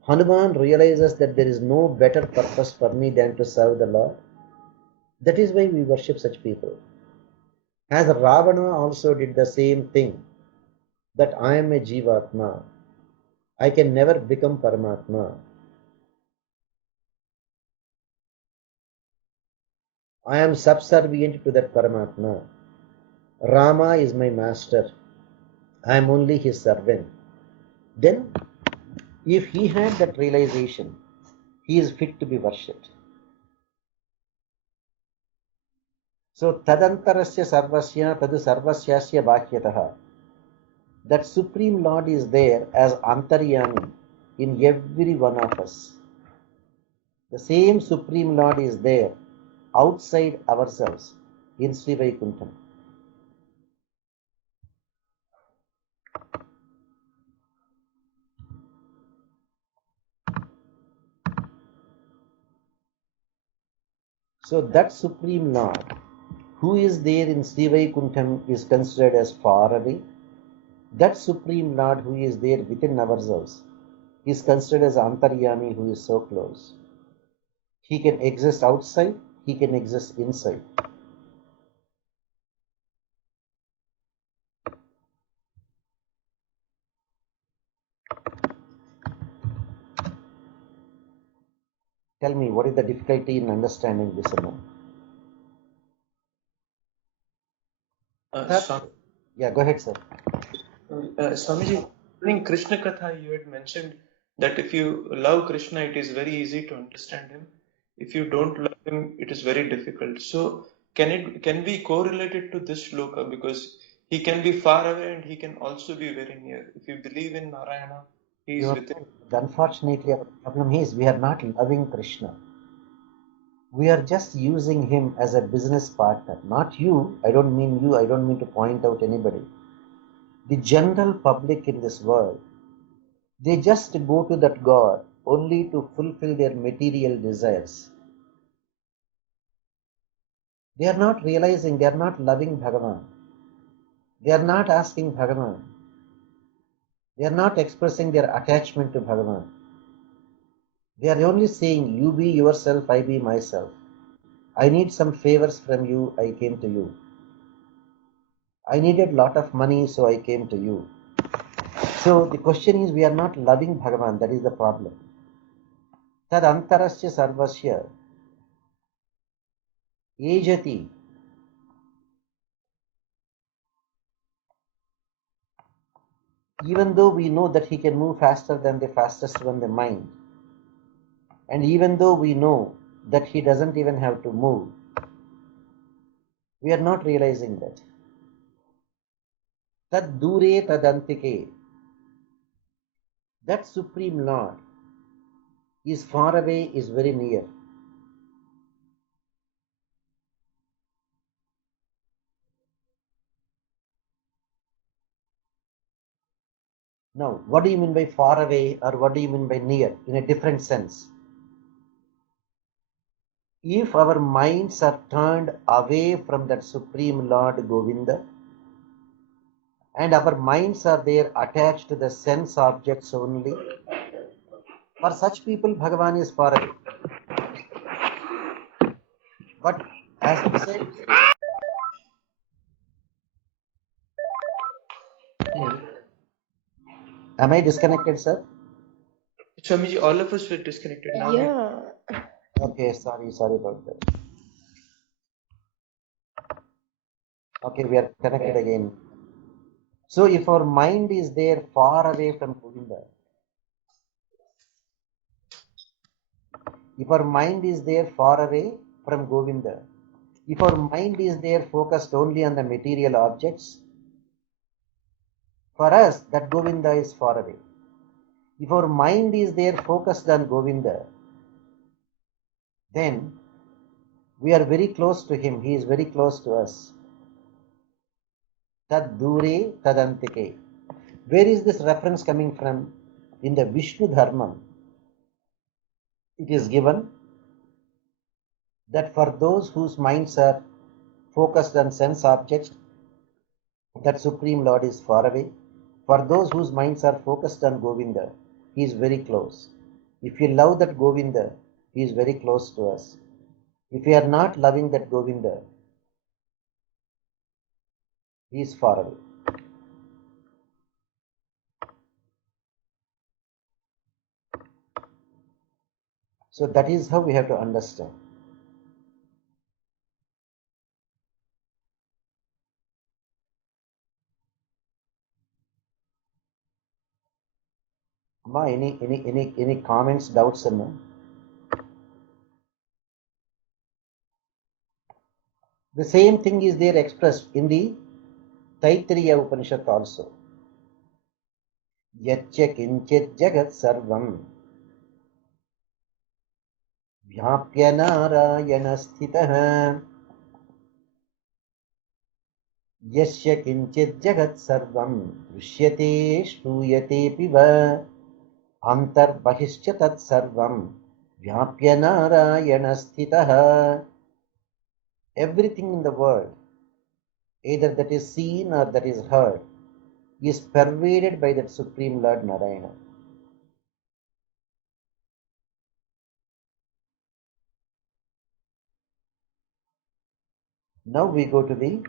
Hanuman realizes that there is no better purpose for me than to serve the Lord. That is why we worship such people. As Ravana also did the same thing, that I am a Jivatma, I can never become Paramatma. I am subservient to that Paramatma. Rama is my master. I am only his servant. Then, if he had that realization, he is fit to be worshipped. So, tadantarasya sarvasya tadu sarvasyasya bhakyataha. That Supreme Lord is there as Antaryami in every one of us. The same Supreme Lord is there outside ourselves in Sri Vaikuntham. So that Supreme Lord who is there in Sri Vaikuntham is considered as far away. That Supreme Lord who is there within ourselves is considered as Antaryami, who is so close. He can exist outside, he can exist inside. Tell me, what is the difficulty in understanding this amount? Yeah, go ahead, sir. Swamiji, during Krishna Katha, you had mentioned that if you love Krishna, it is very easy to understand him. If you don't love him, it is very difficult. So, can we correlate it to this shloka? Because he can be far away and he can also be very near. If you believe in Narayana, he is within. Unfortunately, our problem is we are not loving Krishna. We are just using him as a business partner. Not you. I don't mean you. I don't mean to point out anybody. The general public in this world, they just go to that God only to fulfill their material desires. They are not realizing, they are not loving Bhagavan. They are not asking Bhagavan, They are not expressing their attachment to Bhagavan. They are only saying, you be yourself, I be myself. I need some favors from you, I came to you. I needed a lot of money, so I came to you. So the question is, we are not loving Bhagavan, that is the problem. Tad antarasya sarvasya ejati. Even though we know that he can move faster than the fastest one, the mind, and even though we know that he doesn't even have to move, we are not realizing that. Tad dure tadantike. That Supreme Lord is far away, is very near. Now, what do you mean by far away, or what do you mean by near in a different sense? If our minds are turned away from that Supreme Lord Govinda, and our minds are there attached to the sense objects only, for such people, Bhagavan is far away. But as we said, am I disconnected, sir? Swamiji, all of us were disconnected. Now we Yeah. Okay, sorry about that. Okay, we are connected again. So if our mind is there far away from Govinda, if our mind is there far away from Govinda, if our mind is there focused only on the material objects, for us that Govinda is far away. If our mind is there focused on Govinda, then we are very close to him, he is very close to us. Tad dure tadantike. Where is this reference coming from? In the Vishnu Dharmam, it is given that for those whose minds are focused on sense objects, that Supreme Lord is far away. For those whose minds are focused on Govinda, he is very close. If you love that Govinda, he is very close to us. If we are not loving that Govinda, he is far away. So that is how we have to understand. Ma, any comments, doubts, Amma? The same thing is there expressed in the Taittiriya Upanishad also. Yachya kinchit jagat sarvam vyapya narayana sthitah यस्य किंचित् जगत् सर्वं दृश्यते श्रूयते पिब अंतर्बहिश्च तत्सर्वं व्याप्य नारायण स्थितः. Everything in the world, either that is seen or that is heard, is pervaded by that Supreme Lord Narayana. Now we go to the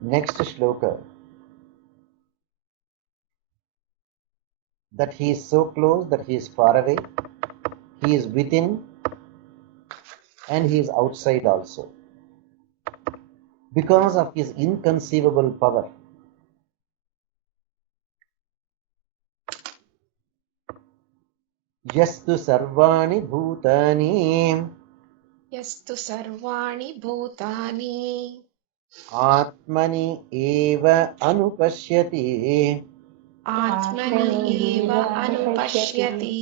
next shloka. That he is so close, that he is far away, he is within, and he is outside also. Because of his inconceivable power. यस्तु सर्वाणि भूतानि यस्तु सर्वाणि भूतानि आत्मनि एव अनुपश्यति आत्मनि एव अनुपश्यति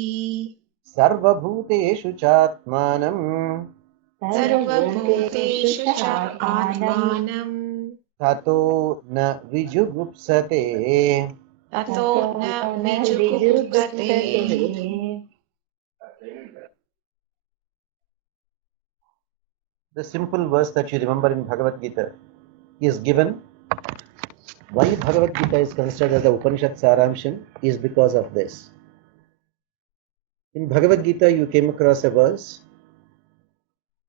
सर्वभूतेषु चात्मानं सर्वभूतेषु च आत्मानं ततो न विजुगुप्सते. ततो न विजुगुप्सते. The simple verse that you remember in Bhagavad Gita is given Why Bhagavad Gita is considered as the Upanishad Saramsham is because of this. In Bhagavad Gita, you came across a verse,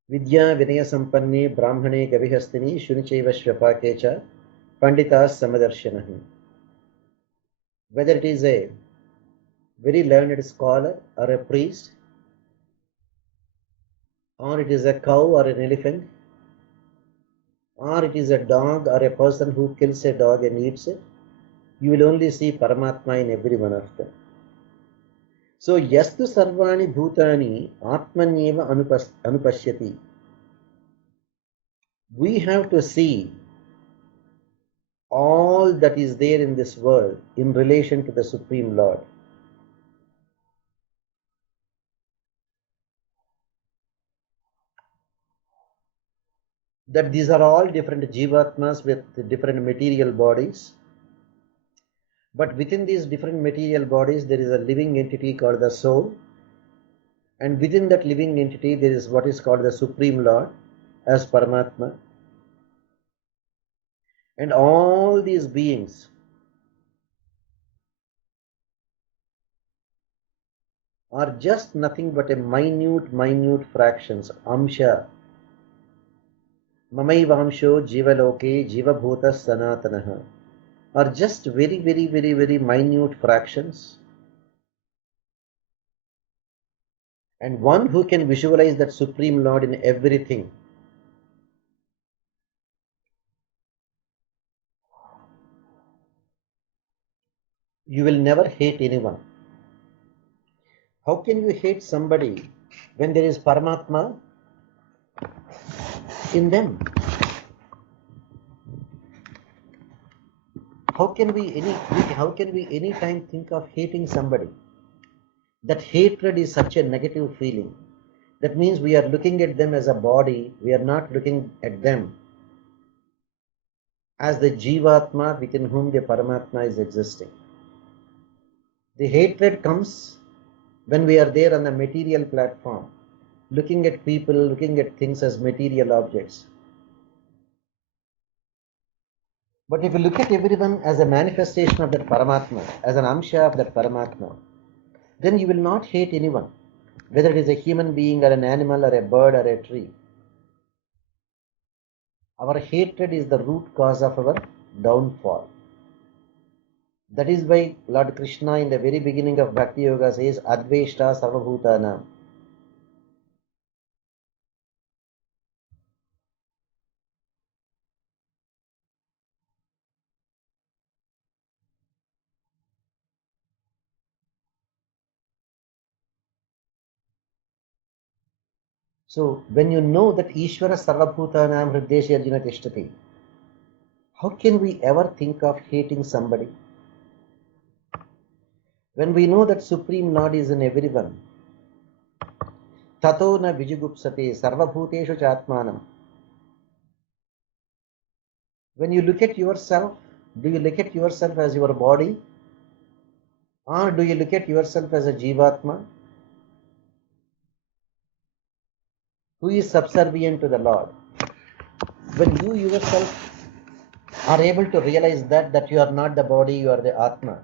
Vidya Vinaya Sampanne Brahmane Gavihastini Shunichaiva Shvapakecha Panditas Samadarshanahi. Whether it is a very learned scholar or a priest, or it is a cow or an elephant, or it is a dog or a person who kills a dog and eats it, you will only see Paramatma in every one of them. So, yastu sarvani bhutani atmanyeva anupashyati. We have to see all that is there in this world in relation to the Supreme Lord. That these are all different jivatmas with different material bodies. But within these different material bodies, there is a living entity called the soul. And within that living entity, there is what is called the Supreme Lord as Paramatma. And all these beings are just nothing but a minute fractions, amsha. Mamaivamsho jivaloke jivabhuta sanatanaha, are just very minute fractions. And one who can visualize that Supreme Lord in everything, you will never hate anyone. How can you hate somebody when there is Paramatma in them? How can we any time think of hating somebody? That hatred is such a negative feeling. That means we are looking at them as a body, we are not looking at them as the Jivatma within whom the Paramatma is existing. The hatred comes when we are there on the material platform, looking at people, looking at things as material objects. But if you look at everyone as a manifestation of that Paramatma, as an Amsha of that Paramatma, then you will not hate anyone, whether it is a human being or an animal or a bird or a tree. Our hatred is the root cause of our downfall. That is why Lord Krishna in the very beginning of Bhakti Yoga says, Adveshta Sarvabhutanam. So when you know that Ishvara Sarvabhutanam Hridesha Arjuna Tishtati, how can we ever think of hating somebody? When we know that Supreme Lord is in everyone, Tato na vijigupsate sarvabhuteshu chatmanam. When you look at yourself, do you look at yourself as your body? Or do you look at yourself as a Jivatma who is subservient to the Lord? When you yourself are able to realize that you are not the body, you are the Atma,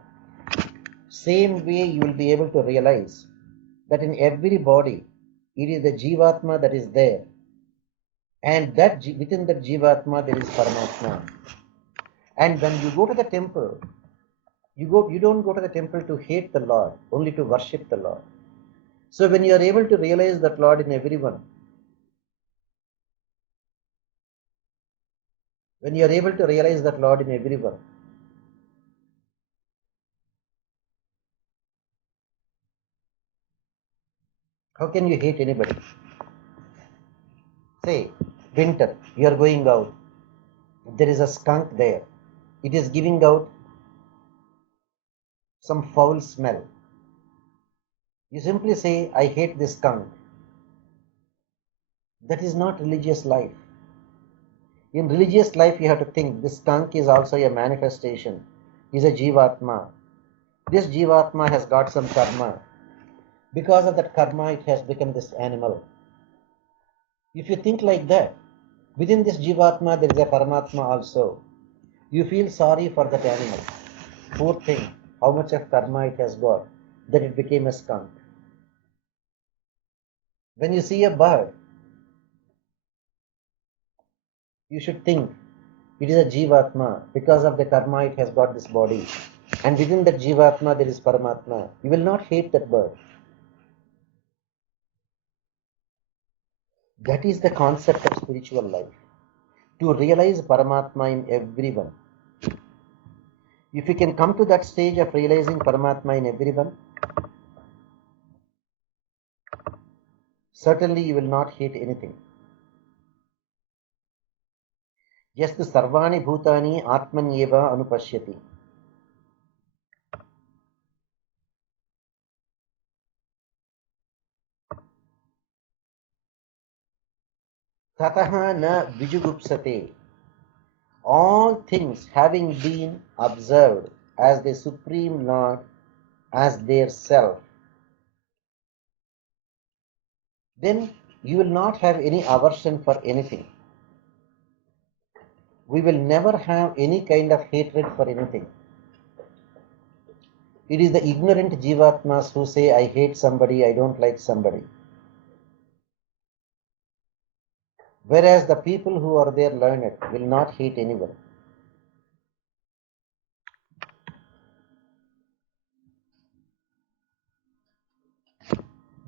same way you will be able to realize that in every body, it is the Jivatma that is there. And that within that Jivatma, there is Paramatma. And when you go to the temple, you don't go to the temple to hate the Lord, only to worship the Lord. So when you are able to realize that Lord in everyone, when you are able to realize that Lord in everyone, how can you hate anybody? Say, winter, you are going out. There is a skunk there. It is giving out some foul smell. You simply say, I hate this skunk. That is not religious life. In religious life, you have to think this skunk is also a manifestation, is a Jivatma. This Jivatma has got some karma. Because of that karma, it has become this animal. If you think like that, within this Jivatma, there is a Paramatma also. You feel sorry for that animal. Poor thing, how much of karma it has got that it became a skunk. When you see a bird, you should think it is a Jivatma. Because of the karma, it has got this body. And within that Jivatma, there is Paramatma. You will not hate that bird. That is the concept of spiritual life. To realize Paramatma in everyone. If you can come to that stage of realizing Paramatma in everyone, certainly you will not hate anything. Yastu sarvani bhutani atmanyeva anupashyati. Tataha na vijugupsate. All things having been observed as the Supreme Lord, as their self, then you will not have any aversion for anything. We will never have any kind of hatred for anything. It is the ignorant Jivatmas who say, I hate somebody, I don't like somebody. Whereas the people who are there learned will not hate anyone.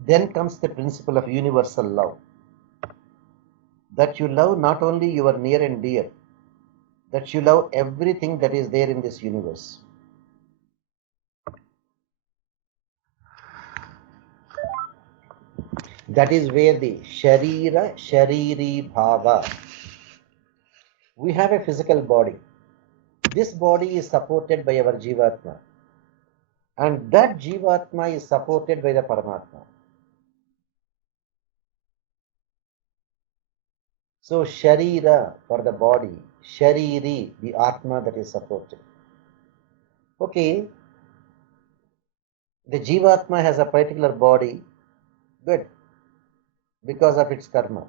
Then comes the principle of universal love. That you love not only your near and dear, that you love everything that is there in this universe. That is where the Sharira Shariri Bhava. We have a physical body. This body is supported by our Jivatma. And that Jivatma is supported by the Paramatma. So Sharira for the body, Shariri, the Atma that is supported. Okay, the Jivatma has a particular body, good, because of its karma.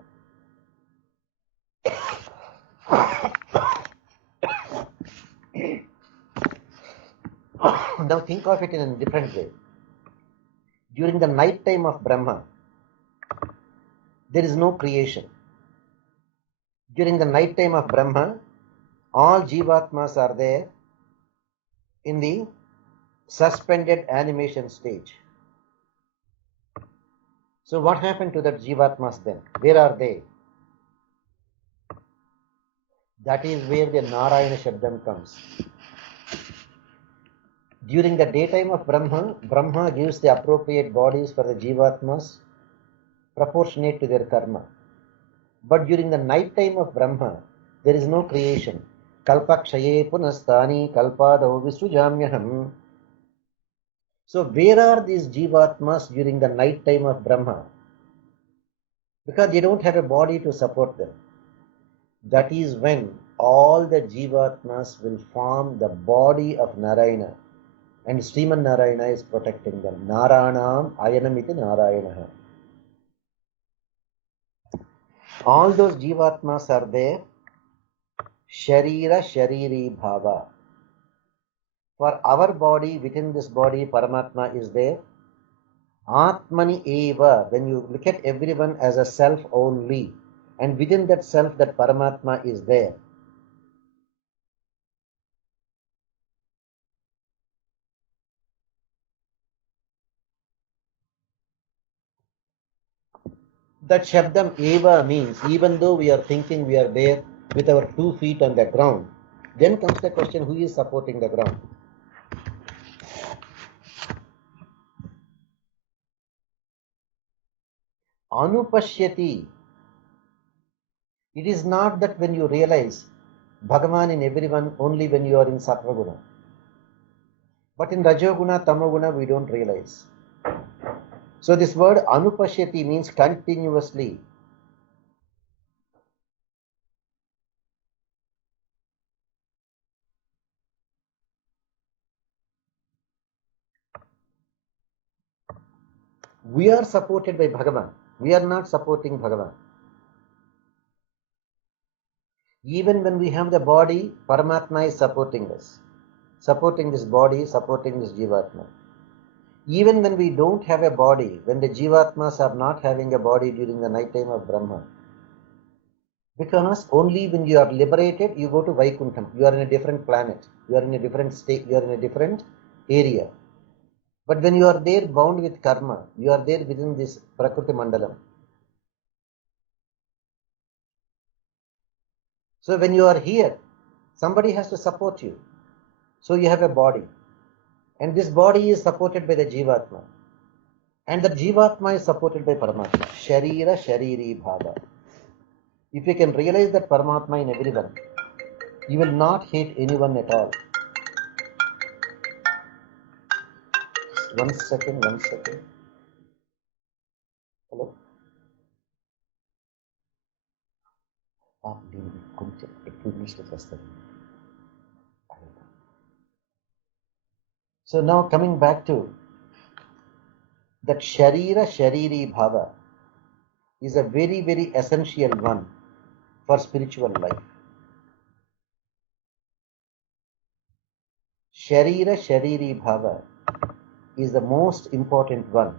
Now think of it in a different way. During the night time of Brahma, there is no creation. During the night time of Brahma, all Jivatmas are there in the suspended animation stage. So what happened to the Jivatmas then? Where are they? That is where the Narayana Shabdam comes. During the daytime of Brahma, Brahma gives the appropriate bodies for the Jivatmas proportionate to their karma. But during the night time of Brahma, there is no creation. Kalpakshaye punastani kalpadau visujamyaham. So where are these Jivatmas during the night time of Brahma? Because they don't have a body to support them. That is when all the Jivatmas will form the body of Narayana. And Sriman Narayana is protecting them. Naranam ayanamiti Narayana. All those Jivatmas are there. Sharira Shariri Bhava. For our body, within this body, Paramatma is there. Atmani Eva. When you look at everyone as a self only, and within that self, that Paramatma is there. That Shabdam Eva means even though we are thinking we are there with our 2 feet on the ground, then comes the question, who is supporting the ground? Anupashyati. It is not that when you realize Bhagavan in everyone only when you are in Sattva-guna. But in Rajoguna, Tamoguna, we don't realize. So this word Anupashyati means continuously. We are supported by Bhagavan. We are not supporting Bhagavan. Even when we have the body, Paramatma is supporting us, supporting this body, supporting this Jivatma. Even when we don't have a body, when the Jivatmas are not having a body during the night time of Brahma, because only when you are liberated, you go to Vaikuntham. You are in a different planet. You are in a different state. You are in a different area. But when you are there bound with karma, you are there within this Prakriti Mandalam. So when you are here, somebody has to support you. So you have a body. And this body is supported by the Jivatma. And the Jivatma is supported by Paramatma. Sharira Shariri Bhava. If you can realize that Paramatma in everyone, you will not hate anyone at all. One second. Hello? కొంచెం ఎక్కువ ఇంగ్లీష్లో చేస్తారు. So now coming back to that Sharira Shariri Bhava is a very, very essential one for spiritual life. Sharira Shariri Bhava is the most important one.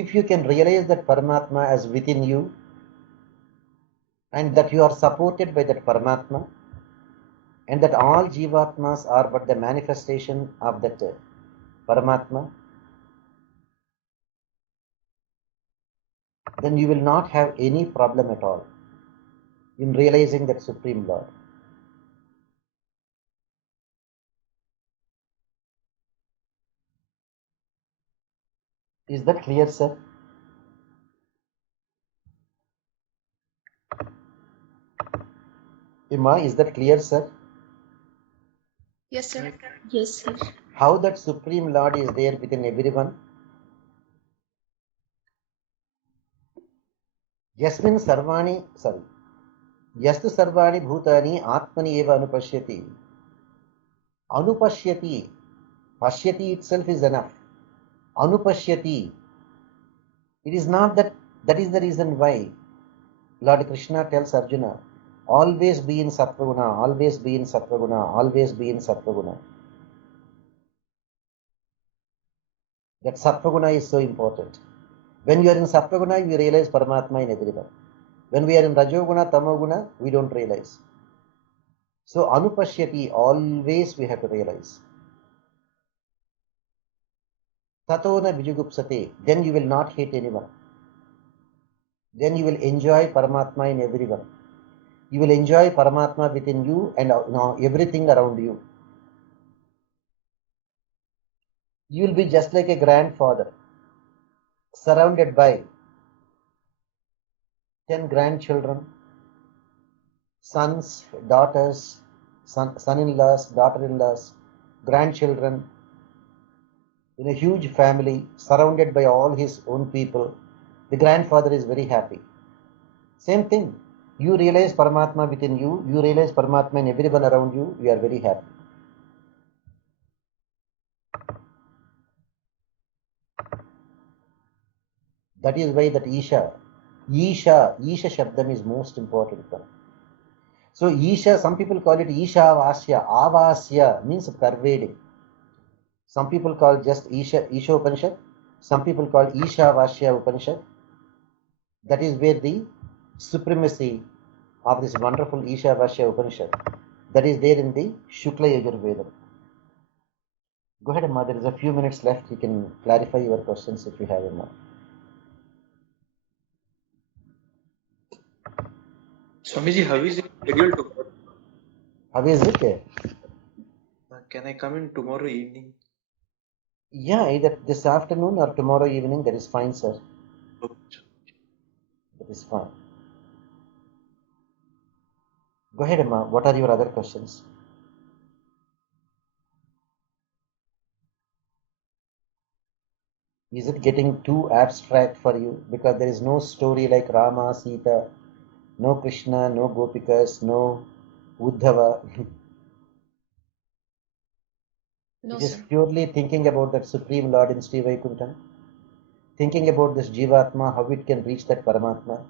If you can realize that Paramatma is within you and that you are supported by that Paramatma and that all Jivatmas are but the manifestation of that Paramatma, then you will not have any problem at all in realizing that Supreme Lord. Is that clear, sir? Ima, is that clear, sir? Yes, sir. Yes, sir. How that Supreme Lord is there within everyone? Yastu sarvani bhutani atmani eva anupashyati. Anupashyati. Pashyati itself is enough. Anupashyati. It is not that is the reason why Lord Krishna tells Arjuna, always be in Sattva-guna, always be in Sattva-guna, always be in Sattva-guna. That Sattva-guna is so important. When you are in Sattva-guna, you realize Paramatma in everyone. When we are in Rajoguna, Tamoguna, we don't realize. So Anupashyati, always we have to realize. Tatona Vijugupsate, then you will not hate anyone. Then you will enjoy Paramatma in everyone. You will enjoy Paramatma within you and everything around you. You will be just like a grandfather, surrounded by 10 grandchildren, sons, daughters, son-in-laws, daughter-in-laws, grandchildren, in a huge family, surrounded by all his own people. The grandfather is very happy. Same thing. You realize Paramatma within you, you realize Paramatma in everyone around you, you are very happy. That is why that Isha Shabdam is most important one. So Isha, some people call it Isha Vasya. Avasya means pervading. Some people call just Isha Upanishad. Some people call Isha Vasya Upanishad. That is where the supremacy of this wonderful Isha Vasya Upanishad, that is there in the Shukla Yajurveda. Go ahead, Amma. There is a few minutes left. You can clarify your questions if you have them. Swamiji, how is it scheduled tomorrow? How is it? Can I come in tomorrow evening? Yeah, either this afternoon or tomorrow evening. That is fine, sir. Okay. That is fine. Go ahead, Amma. What are your other questions? Is it getting too abstract for you? Because there is no story like Rama, Sita, no Krishna, no Gopikas, no Uddhava. No, It is sir. purely thinking about that Supreme Lord in Sri Vaikuntham, thinking about this Jivatma, how it can reach that Paramatma.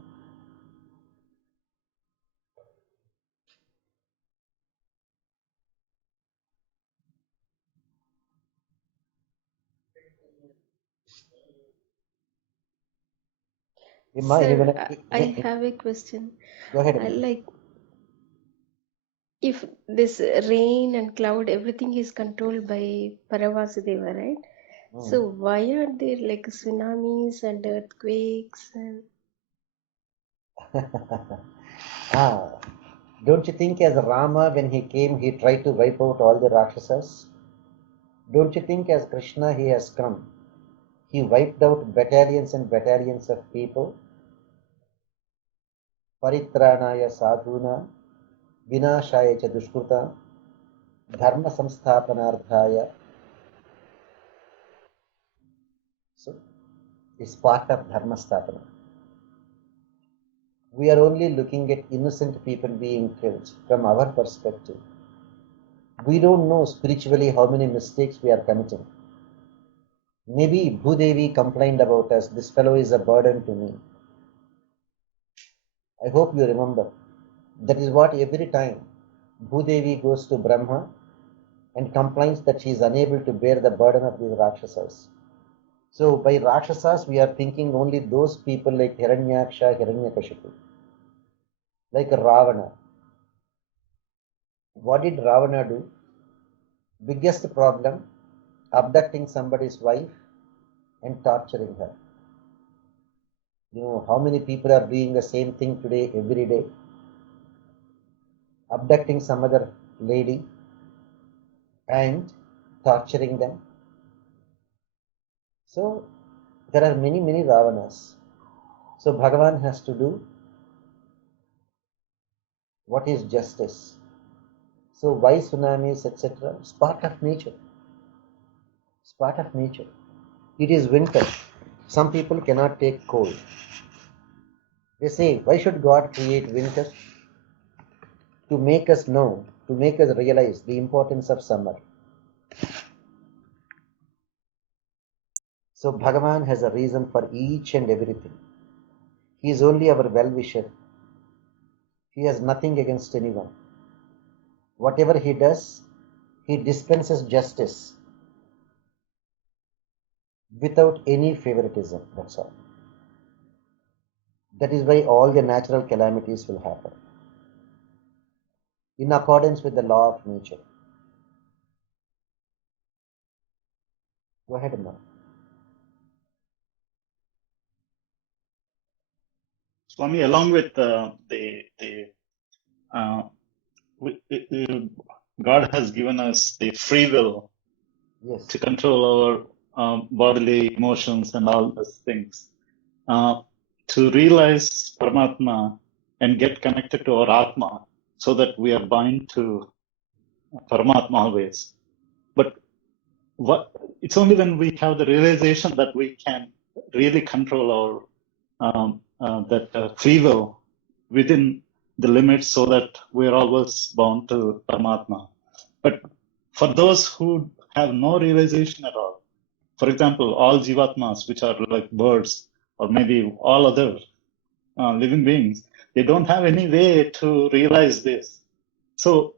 Sir, I have a question. Go ahead. Like, if this rain and cloud, everything is controlled by Paravasudeva, right? So why are there like tsunamis and earthquakes and Don't you think as Rama, when he came, he tried to wipe out all the Rakshasas? Don't you think as Krishna, he has come, he wiped out battalions and battalions of people? Paritranaya sadhuna, vinashaya cha dushkruta, dharma samsthapanardhaya. So, it's part of dharma sthapana. We are only looking at innocent people being killed from our perspective. We don't know spiritually how many mistakes we are committing. Maybe Bhudevi complained about us, this fellow is a burden to me. I hope you remember. That is what every time Bhudevi goes to Brahma and complains that she is unable to bear the burden of these Rakshasas. So by Rakshasas, we are thinking only those people like Hiranyaksha, Hiranyakashipu, like Ravana. What did Ravana do? Biggest problem, abducting somebody's wife and torturing her. You know how many people are doing the same thing today, every day? Abducting some other lady and torturing them. So there are many, many Ravanas. So Bhagavan has to do what is justice. So why tsunamis, etc.? It's part of nature. It's part of nature. It is winter. Some people cannot take cold. They say, why should God create winter? To make us know, to make us realize the importance of summer. So Bhagavan has a reason for each and everything. He is only our well-wisher. He has nothing against anyone. Whatever he does, he dispenses justice without any favoritism. That's all. That is why all the natural calamities will happen in accordance with the law of nature. Go ahead, Amma. Swami, along with God has given us the free will Yes. to control our bodily emotions and all those things. To realize Paramatma and get connected to our Atma so that we are bound to Paramatma always. But it's only when we have the realization that we can really control our free will within the limits so that we're always bound to Paramatma. But for those who have no realization at all, for example, all Jivatmas, which are like birds or maybe all other living beings, they don't have any way to realize this. So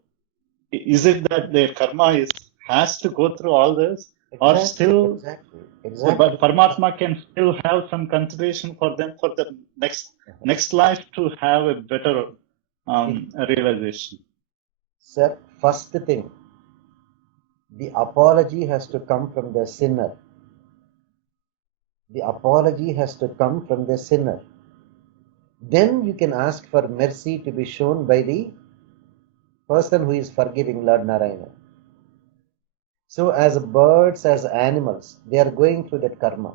is it that their karma has to go through all this? Or still, but Paramatma can still have some consideration for them for the next life to have a better realization. Sir, first thing, the apology has to come from the sinner. The apology has to come from the sinner. Then you can ask for mercy to be shown by the person who is forgiving, Lord Narayana. So as birds, as animals, they are going through that karma.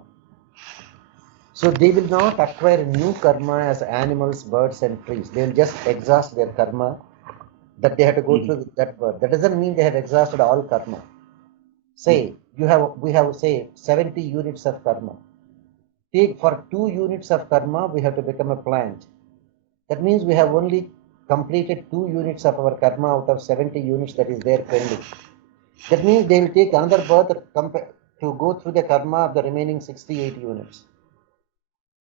So they will not acquire new karma as animals, birds and trees. They will just exhaust their karma that they have to go through that birth. That doesn't mean they have exhausted all karma. Say, we have say 70 units of karma. Take for 2 units of karma, we have to become a plant. That means we have only completed 2 units of our karma out of 70 units that is there pending. That means they will take another birth to go through the karma of the remaining 68 units.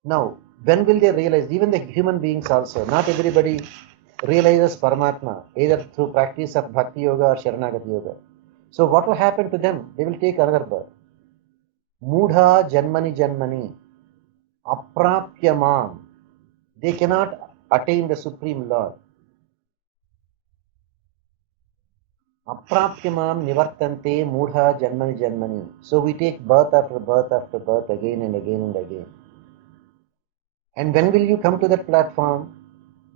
Now, when will they realize? Even the human beings also, not everybody realizes Paramatma, either through practice of Bhakti Yoga or Sharanagati Yoga. So what will happen to them? They will take another birth. Mudha Janmani Janmani Aprapyamam. They cannot attain the Supreme Lord. Aprapyamam Nivartante Mudha Janmani Janmani. So we take birth after birth after birth again and again and again. And when will you come to that platform?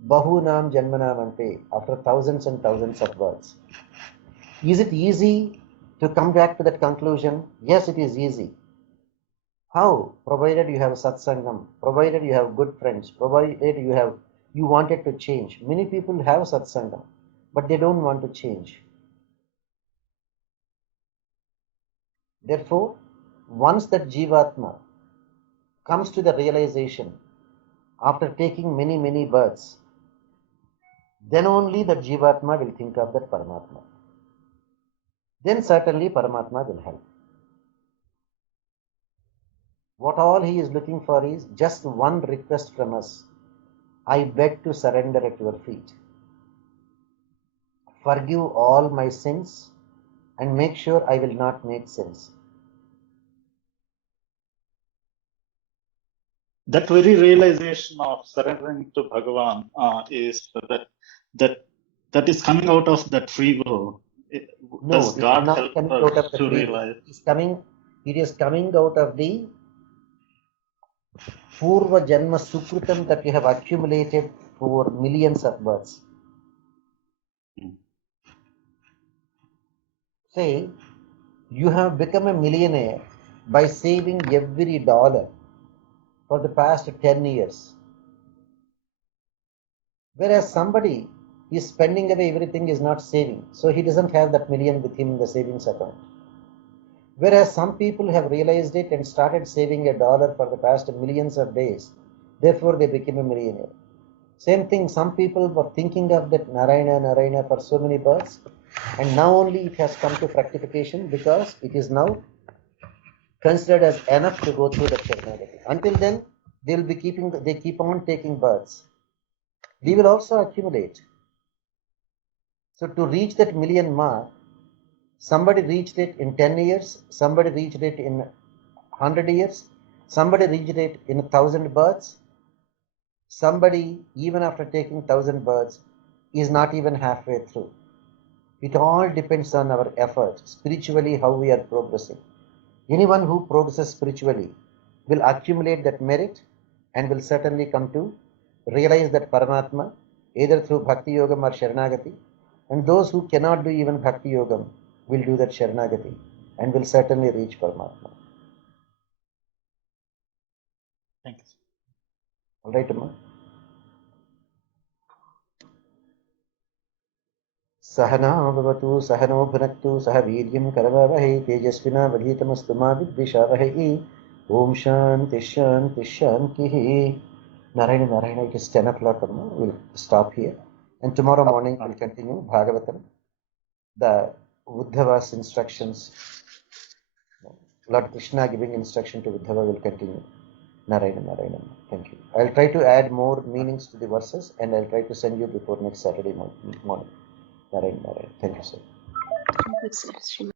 Bahunam Janmanamante, after thousands and thousands of births. Is it easy to come back to that conclusion? Yes, it is easy. How? Provided you have satsangam, provided you have good friends, provided you wanted to change. Many people have satsangam, but they don't want to change. Therefore, once that Jivatma comes to the realization after taking many, many births, then only that Jivatma will think of that Paramatma. Then certainly Paramatma will help. What all he is looking for is just one request from us. I beg to surrender at your feet. Forgive all my sins and make sure I will not make sins. That very realization of surrendering to Bhagavan is that is coming out of that free will. No, Does it God is not help coming out us of the to free will. realize? It is coming out of the Purva Janma Sukritam that you have accumulated for millions of births. Say, you have become a millionaire by saving every dollar for the past 10 years. Whereas somebody is spending away everything, is not saving. So he doesn't have that million with him in the savings account. Whereas some people have realized it and started saving a dollar for the past millions of days. Therefore, they became a millionaire. Same thing, some people were thinking of that Narayana for so many births. And now only it has come to fructification because it is now considered as enough to go through that Sharanagati. Until then, they keep on taking births. They will also accumulate. So to reach that million mark, somebody reached it in 10 years, somebody reached it in 100 years, somebody reached it in 1,000 births, somebody, even after taking 1,000 births, is not even halfway through. It all depends on our efforts, spiritually, how we are progressing. Anyone who progresses spiritually will accumulate that merit and will certainly come to realize that Paramatma, either through Bhakti Yogam or Sharanagati. And those who cannot do even Bhakti Yogam will do that Sharanagati and will certainly reach Paramatma. Thank you. All right, Amma? सहना भवतु सहनो भुनक्तु सह वीर्यं करवावहै तेजस्विनावधीतमस्तु मा विद्विषावहै ओम शांति शांति शांतिः. Narayana, it is 10 o'clock. We'll stop here. And tomorrow morning we'll continue Bhagavatam. The Uddhava's instructions. Lord Krishna giving instruction to Uddhava will continue. Narayana. Thank you. I'll try to add more meanings to the verses and I'll try to send you before next Saturday morning. Narayana. Thank you, sir. Thank you, sir.